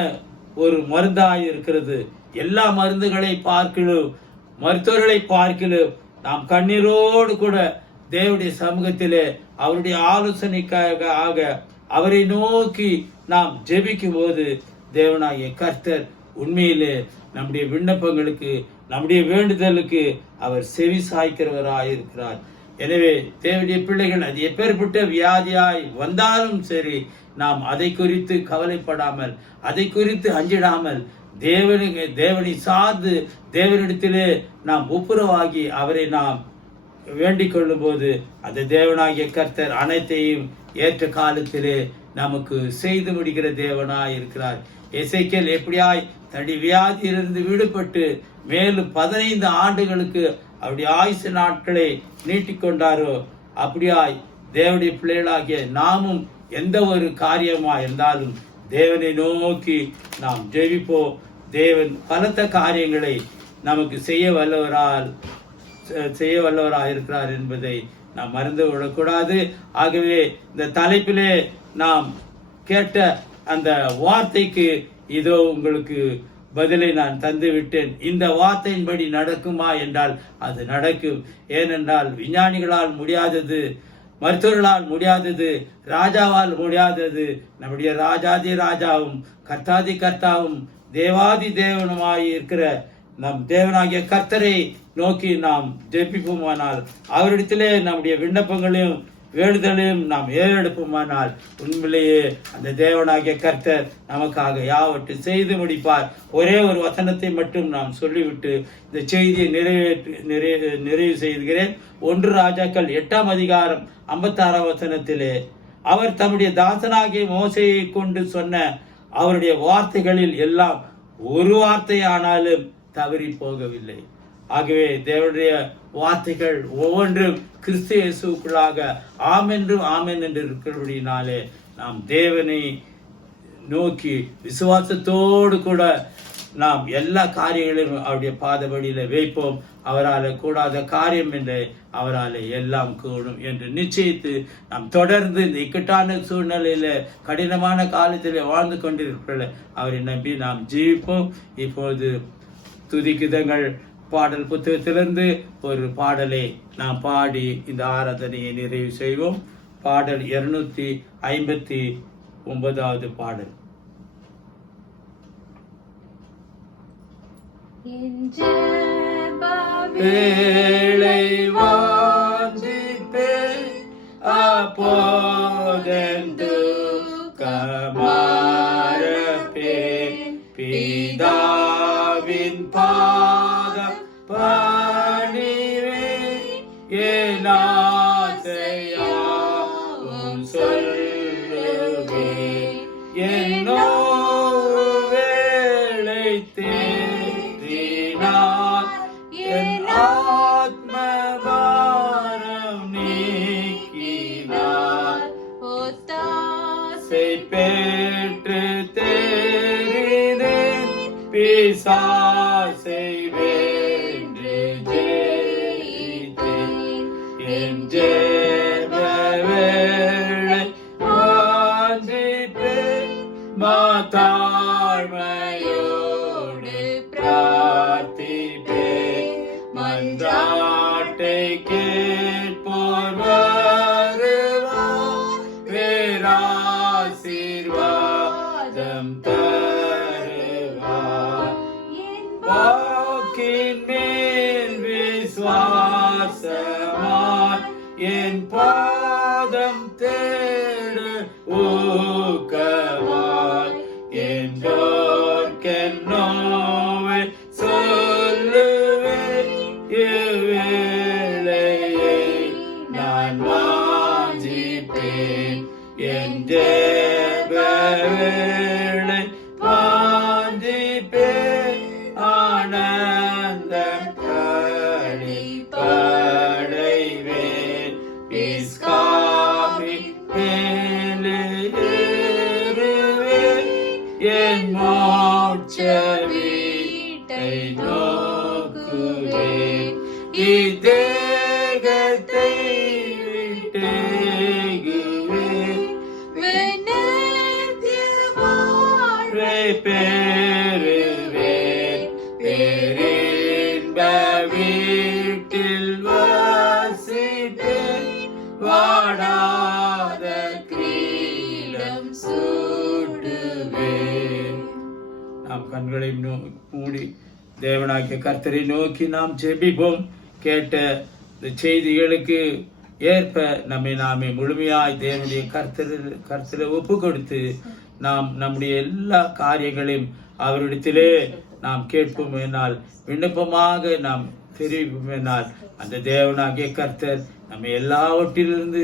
ஒரு மருந்தாய் இருக்கிறது. எல்லா மருந்துகளை பார்க்கலும், மருத்துவர்களை பார்க்கலும் நாம் கண்ணீரோடு கூட தேவனுடைய சமூகத்திலே அவருடைய ஆலோசனைக்காக அவரை நோக்கி நாம் ஜெபிக்கும் போது தேவனாகிய கர்த்தர் உண்மையிலே நம்முடைய விண்ணப்பங்களுக்கு, நம்முடைய வேண்டுதலுக்கு அவர் செவி சாய்க்கிறவராயிருக்கிறார். எனவே தேவனுடைய பிள்ளைகள் அது எப்பேற்பட்ட வியாதியாய் வந்தாலும் சரி, நாம் அதை குறித்து கவலைப்படாமல், அதை குறித்து அஞ்சிடாமல் தேவனை சார்ந்து தேவனிடத்திலே நாம் ஒப்புரவாகி அவரை நாம் வேண்டிக் கொள்ளும் போது அந்த தேவனாகிய கர்த்தர் அனைத்தையும் ஏற்ற காலத்திலே நமக்கு செய்து முடிக்கிற தேவனாய் இருக்கிறார். எசேக்கியேல் எப்படியாய் தன்னுடைய வியாதியிலிருந்து விடுபட்டு மேலும் 15 ஆண்டுகளுக்கு அவருடைய ஆயுசு நாட்களை நீட்டிக்கொண்டாரோ, அப்படியாய் தேவனுடைய பிள்ளைகளாகிய நாமும் எந்த ஒரு காரியமா இருந்தாலும் தேவனை நோக்கி நாம் ஜெபிப்போம். தேவன் பலத்த காரியங்களை நமக்கு செய்ய வல்லவராக இருக்கிறார் என்பதை நாம் மறந்து விடக்கூடாது. ஆகவே இந்த தலைப்பிலே நாம் கேட்ட அந்த வார்த்தைக்கு இதோ உங்களுக்கு பதிலை நான் தந்து விட்டேன். இந்த வார்த்தையின்படி நடக்குமா என்றால் அது நடக்கும். ஏனென்றால் விஞ்ஞானிகளால் முடியாதது மருத்துவர்களால் முடியாதது, ராஜாவால் முடியாதது, நம்முடைய ராஜாதி ராஜாவும் கர்த்தாதி கர்த்தாவும் தேவாதி தேவனுமாய் இருக்கிற நம் தேவனாகிய கர்த்தரை நோக்கி நாம் ஜெபிப்போமானால், அவரிடத்திலே நம்முடைய விண்ணப்பங்களையும் வேண்டுதலையும் நாம் ஏறெடுப்போமானால், உண்மையிலேயே அந்த தேவனாகிய கர்த்தர் நமக்காக யாவற்றையும் செய்து முடிப்பார். ஒரே ஒரு வசனத்தை மட்டும் நாம் சொல்லிவிட்டு இந்த செய்தியை நிறைவு செய்கிறேன். 1 ராஜாக்கள் 8ஆம் அதிகாரம் 56ஆம் வசனத்திலே, அவர் தம்முடைய தாசனாகிய மோசேயை கொண்டு சொன்ன அவருடைய வார்த்தைகளில் எல்லாம் ஒரு வார்த்தை ஆனாலும் தவறி போகவில்லை. ஆகவே தேவனுடைய வார்த்தைகள் ஒவ்வொன்றும் கிறிஸ்து இயேசுவுக்குள்ளாக ஆமென்றும் ஆமென் என்று இருக்கிறபடினாலே நாம் தேவனை நோக்கி விசுவாசத்தோடு கூட நாம் எல்லா காரியங்களையும் அவருடைய பாதபடியில வைப்போம். அவரால் கூடாத காரியம் என்று அவரால் எல்லாம் கூடும் என்று நிச்சயித்து நாம் தொடர்ந்து இந்த இக்கட்டான சூழ்நிலையில கடினமான காலத்தில் வாழ்ந்து கொண்டிருக்கிற அவரை நம்பி நாம் ஜீவிப்போம். இப்பொழுது துதிக்குதங்கள் பாடல் புத்தகத்திலிருந்து ஒரு பாடலை நாம் பாடி இந்த ஆராதனையை நிறைவு செய்வோம். பாடல் 259வது பாடல். வேளை வாஞ்சிப்பே அப்போதெந்து கமாரப்பே பிதாவின் பாதம் பணிவே என்னாசையாவும் சொல்லுவே என்னோ வேளை தேறினார் என் ஆத்மபாரம் நீக்கினார் ஒத்தாசை பெற்று தேறினேன் பிசாசை வென்று ஜெயித்தேன் என் ஜெப வேளை வாஞ்சிப்பேன் மாதாழ்மையோடு பிரார்த்திப்பேன் மன்றாட்டை கேட்போர் வருவார் பேராசீர்வாதம் தருவார் வாக்கின் மேல் விசுவாசமாய் என் பாதம் தேடு ஊக்கமாய் என்றோர்க்கென்னோவை சொல்லுவேன் இவ்வேளையை நான் வாஞ்சிப்பேன் என் ஜெப வேளை வாஞ்சிப்பேன் ஆனந்த களிப்படைவேன் பிஸ்காமி மேலேறுவேன் என் மோட்ச வீட்டை நோக்குவேன் இதேகத்தை விட்டேகுவேன் வாழ்வை பெறுவேன் பேரின்ப வீட்டில் வசிப்பேன் வாடாத கிரீடம் சூடுவேன். நாம் கண்களை மூடி தேவனாகிய கர்த்தரை நோக்கி நாம் ஜெபிப்போம். கேட்ட இந்த செய்திகளுக்கு ஏற்ப நம்மை நாமே முழுமையாய் தேவனுடைய கர்த்தரை ஒப்பு கொடுத்து நாம் நம்முடைய எல்லா காரியங்களையும் அவரிடத்திலே நாம் கேட்போம் என்னால், விண்ணப்பமாக நாம் தெரிவிப்போம் என்னால், அந்த தேவனாகிய கர்த்தர் நம்மை எல்லாவற்றிலிருந்து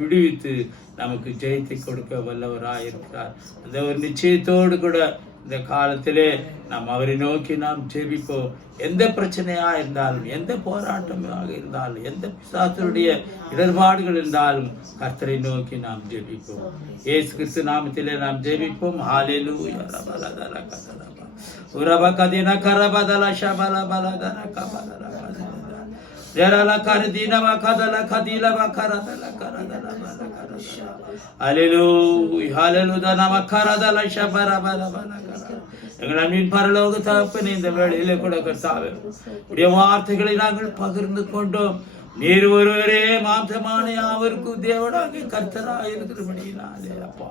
விடுவித்து நமக்கு ஜெயத்தை கொடுக்க வல்லவராயிருக்கிறார். அந்த ஒரு நிச்சயத்தோடு கூட இந்த காலத்திலே நாம் அவரை நோக்கி நாம் ஜெபிப்போம். எந்த பிரச்சனையா இருந்தாலும், எந்த போராட்டமாக இருந்தாலும், எந்த பிசாசுடைய இடர்பாடுகள் இருந்தாலும் கர்த்தரை நோக்கி நாம் ஜெபிப்போம். இயேசு கிறிஸ்து நாமத்திலே நாம் ஜெபிப்போம். ஹல்லேலூயா. ரபலதல கதலப உரபகதின கரபதல ஷபலபலதன கபலல ஜரல கர்தின வகதல கதில வகரதல கரதல பலகரஷ ஹல்லேலூயா. ஹல்லேலூயா. நமக்கரதல ஷபரபலபல எங்கள் அன்பின் பரலோக தகப்பனே, இந்த வேளையிலே கூட கர்த்தாவே உடைய வார்த்தைகளை நாங்கள் பகிர்ந்து கொண்டோம். நீர் ஒருவரே மாம்சமான யாவருக்கும் தேவனாகிய கர்த்தராய் இருக்கிறபடியினாலே அப்பா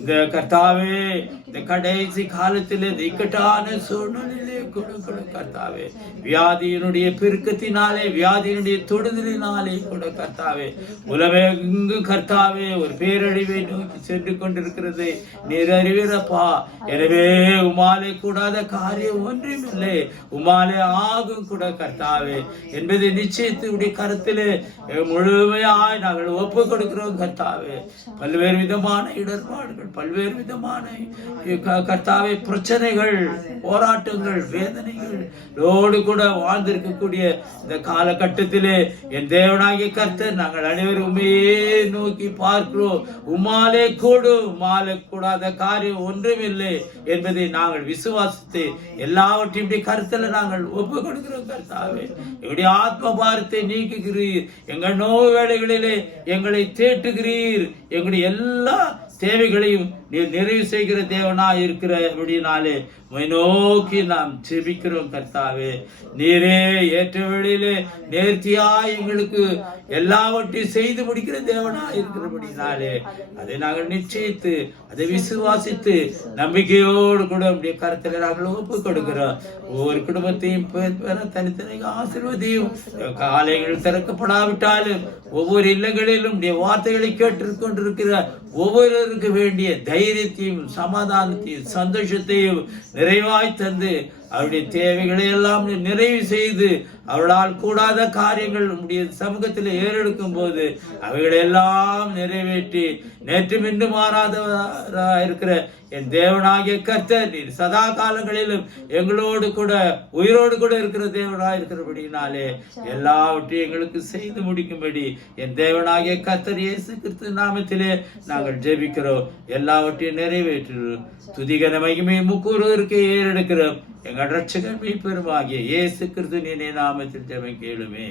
இந்த கர்த்தாவே இந்த கடைசி காலத்தில் இந்த இக்கட்டான சூழ்நிலையிலே கூட கர்த்தாவே வியாதியினுடைய பெருக்கத்தினாலே வியாதியினுடைய தொடுதலினாலே கூட கர்த்தாவே உலகெங்கும் கர்த்தாவே ஒரு பேரழிவை நோக்கி சென்று கொண்டிருக்கிறது நீர் அறிவீரப்பா. எனவே உமாலே கூடாத காரியம் ஒன்றுமில்லை, உமாலே ஆகும் கூட கர்த்தாவே என்பதை நிச்சயத்து உடைய கருத்திலே முழுமையாய் நாங்கள் ஒப்பு கொடுக்கிறோம் கர்த்தாவே. பல்வேறு விதமான இடர்பாடுகள், பல்வேறு விதமான கர்த்தாவே பிரச்சனைகள், போராட்டங்கள், வேதனைகளோடு கூட வாழ்ந்திருக்கக்கூடிய இந்த காலகட்டத்திலே என் தேவனாகிய கர்த்தர் நாங்கள் அனைவரும் உண்மையே நோக்கி பார்க்கிறோம். உமாலே கூடும், உமாலே கூடாத காரியம் ஒன்றுமில்லை என்பதை நாங்கள் விசுவாசித்து எல்லாவற்றையும் கருத்துல நாங்கள் ஒப்பு கொடுக்கிறோம் கர்த்தாவே. எங்களுடைய ஆத்ம பாரத்தை நீக்குகிறீர், எங்கள் நோய் வேளைகளிலே எங்களை தேட்டுகிறீர், எங்களுடைய எல்லா தேவைகளையும் நீர் நிறைவு செய்கிற தேவனாய் இருக்கிறபடினாலே நோக்கி நாம் ஜெபிக்கிறோம் கர்த்தாவே. நீரே ஏற்ற வேளையிலே நேர்த்தியாய் எங்களுக்கு எல்லாவற்றையும் செய்து முடிக்கிற தேவனாய் இருக்கிறபடினாலே அதை நாங்கள் நிச்சயித்து அதை விசுவாசித்து நம்பிக்கையோடு கூட நம்முடைய கருத்துல நாங்கள் ஒப்பு கொடுக்கிறோம். ஒவ்வொரு குடும்பத்தையும் தனித்தனி ஆசீர்வதியும். காலைகள் திறக்கப்படாவிட்டாலும் ஒவ்வொரு இல்லங்களிலும் வார்த்தைகளை கேட்டுக் கொண்டிருக்கிற ஒவ்வொருவருக்கு வேண்டிய தைரியத்தையும் சமாதானத்தையும் சந்தோஷத்தையும் நிறைவாய் தந்து அவருடைய தேவைகளை எல்லாம் நிறைவு செய்து அவர்களால் கூடாத காரியங்கள் நம்முடைய சமூகத்தில் ஏறெடுக்கும் போது அவைகளை எல்லாம் நிறைவேற்றி நேற்று மின்று மாறாத இருக்கிற என் தேவனாகிய கர்த்தர் நீர் சதா காலங்களிலும் எங்களோடு கூட உயிரோடு கூட இருக்கிற தேவனாய் இருக்கிறபடினாலே எல்லாவற்றையும் எங்களுக்கு செய்து முடிக்கும்படி என் தேவனாகிய கர்த்தர் இயேசு கிறிஸ்து நாமத்திலே நாங்கள் ஜெபிக்கிறோம். எல்லாவற்றையும் நிறைவேற்றுகிறோம். துதிகன மகிமை முக்கூறுவதற்கு ஏறெடுக்கிறோம். எங்கள் ரட்சகர் மீட்பெருமாகிய இயேசு கிறிஸ்து நீ நாமத்தில் ஜெபம் கேளுமே.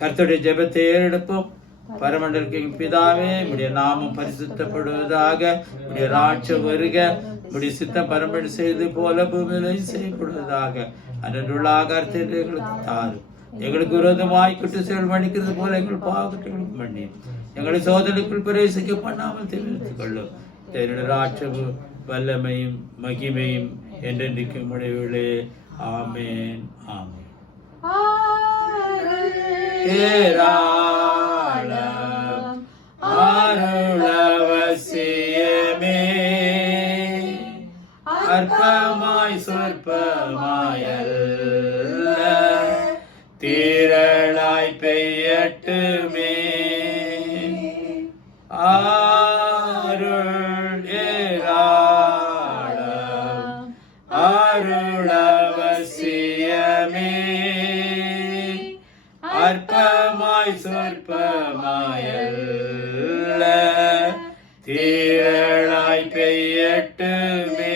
கர்த்தருடைய ஜெபத்தை ஏறெடுப்போம். பரமண்டலத்தின் பிதாவே, உம்முடைய நாமம் பரிசுத்தப்படுவதாக, உம்முடைய ராட்சியம் வருக, உம்முடைய சித்தம் பரம்பரை செய்து போல பூமியிலே செய்யப்படுவதாக. அன்றுள்ள ஆகாரத்தை எங்களுக்கு தாரும். எங்களுக்கு விரோதமாய் குற்ற செயல் மன்னிக்கிறது போல எங்கள் பாவங்களுக்கு மன்னி. எங்களை சோதனைக்குள் பிரவேசிக்க பண்ணாமல் தெரிவித்துக் கொள்ளும். என்னுடைய ராட்சமும் வல்லமையும் மகிமையும் என்றென்றைக்கும் உடையவளே. ஆமேன் ஆமேன். அருளவசியமே அற்பமாய் சொற்பமாயல்ல தீரளாய் பெய்யட்டுமே. அருள் ஏராளம் அருளவசியமே அற்பமாய் சொற்பமாயல்ல தீரளாய் பெய்யட்டுமே.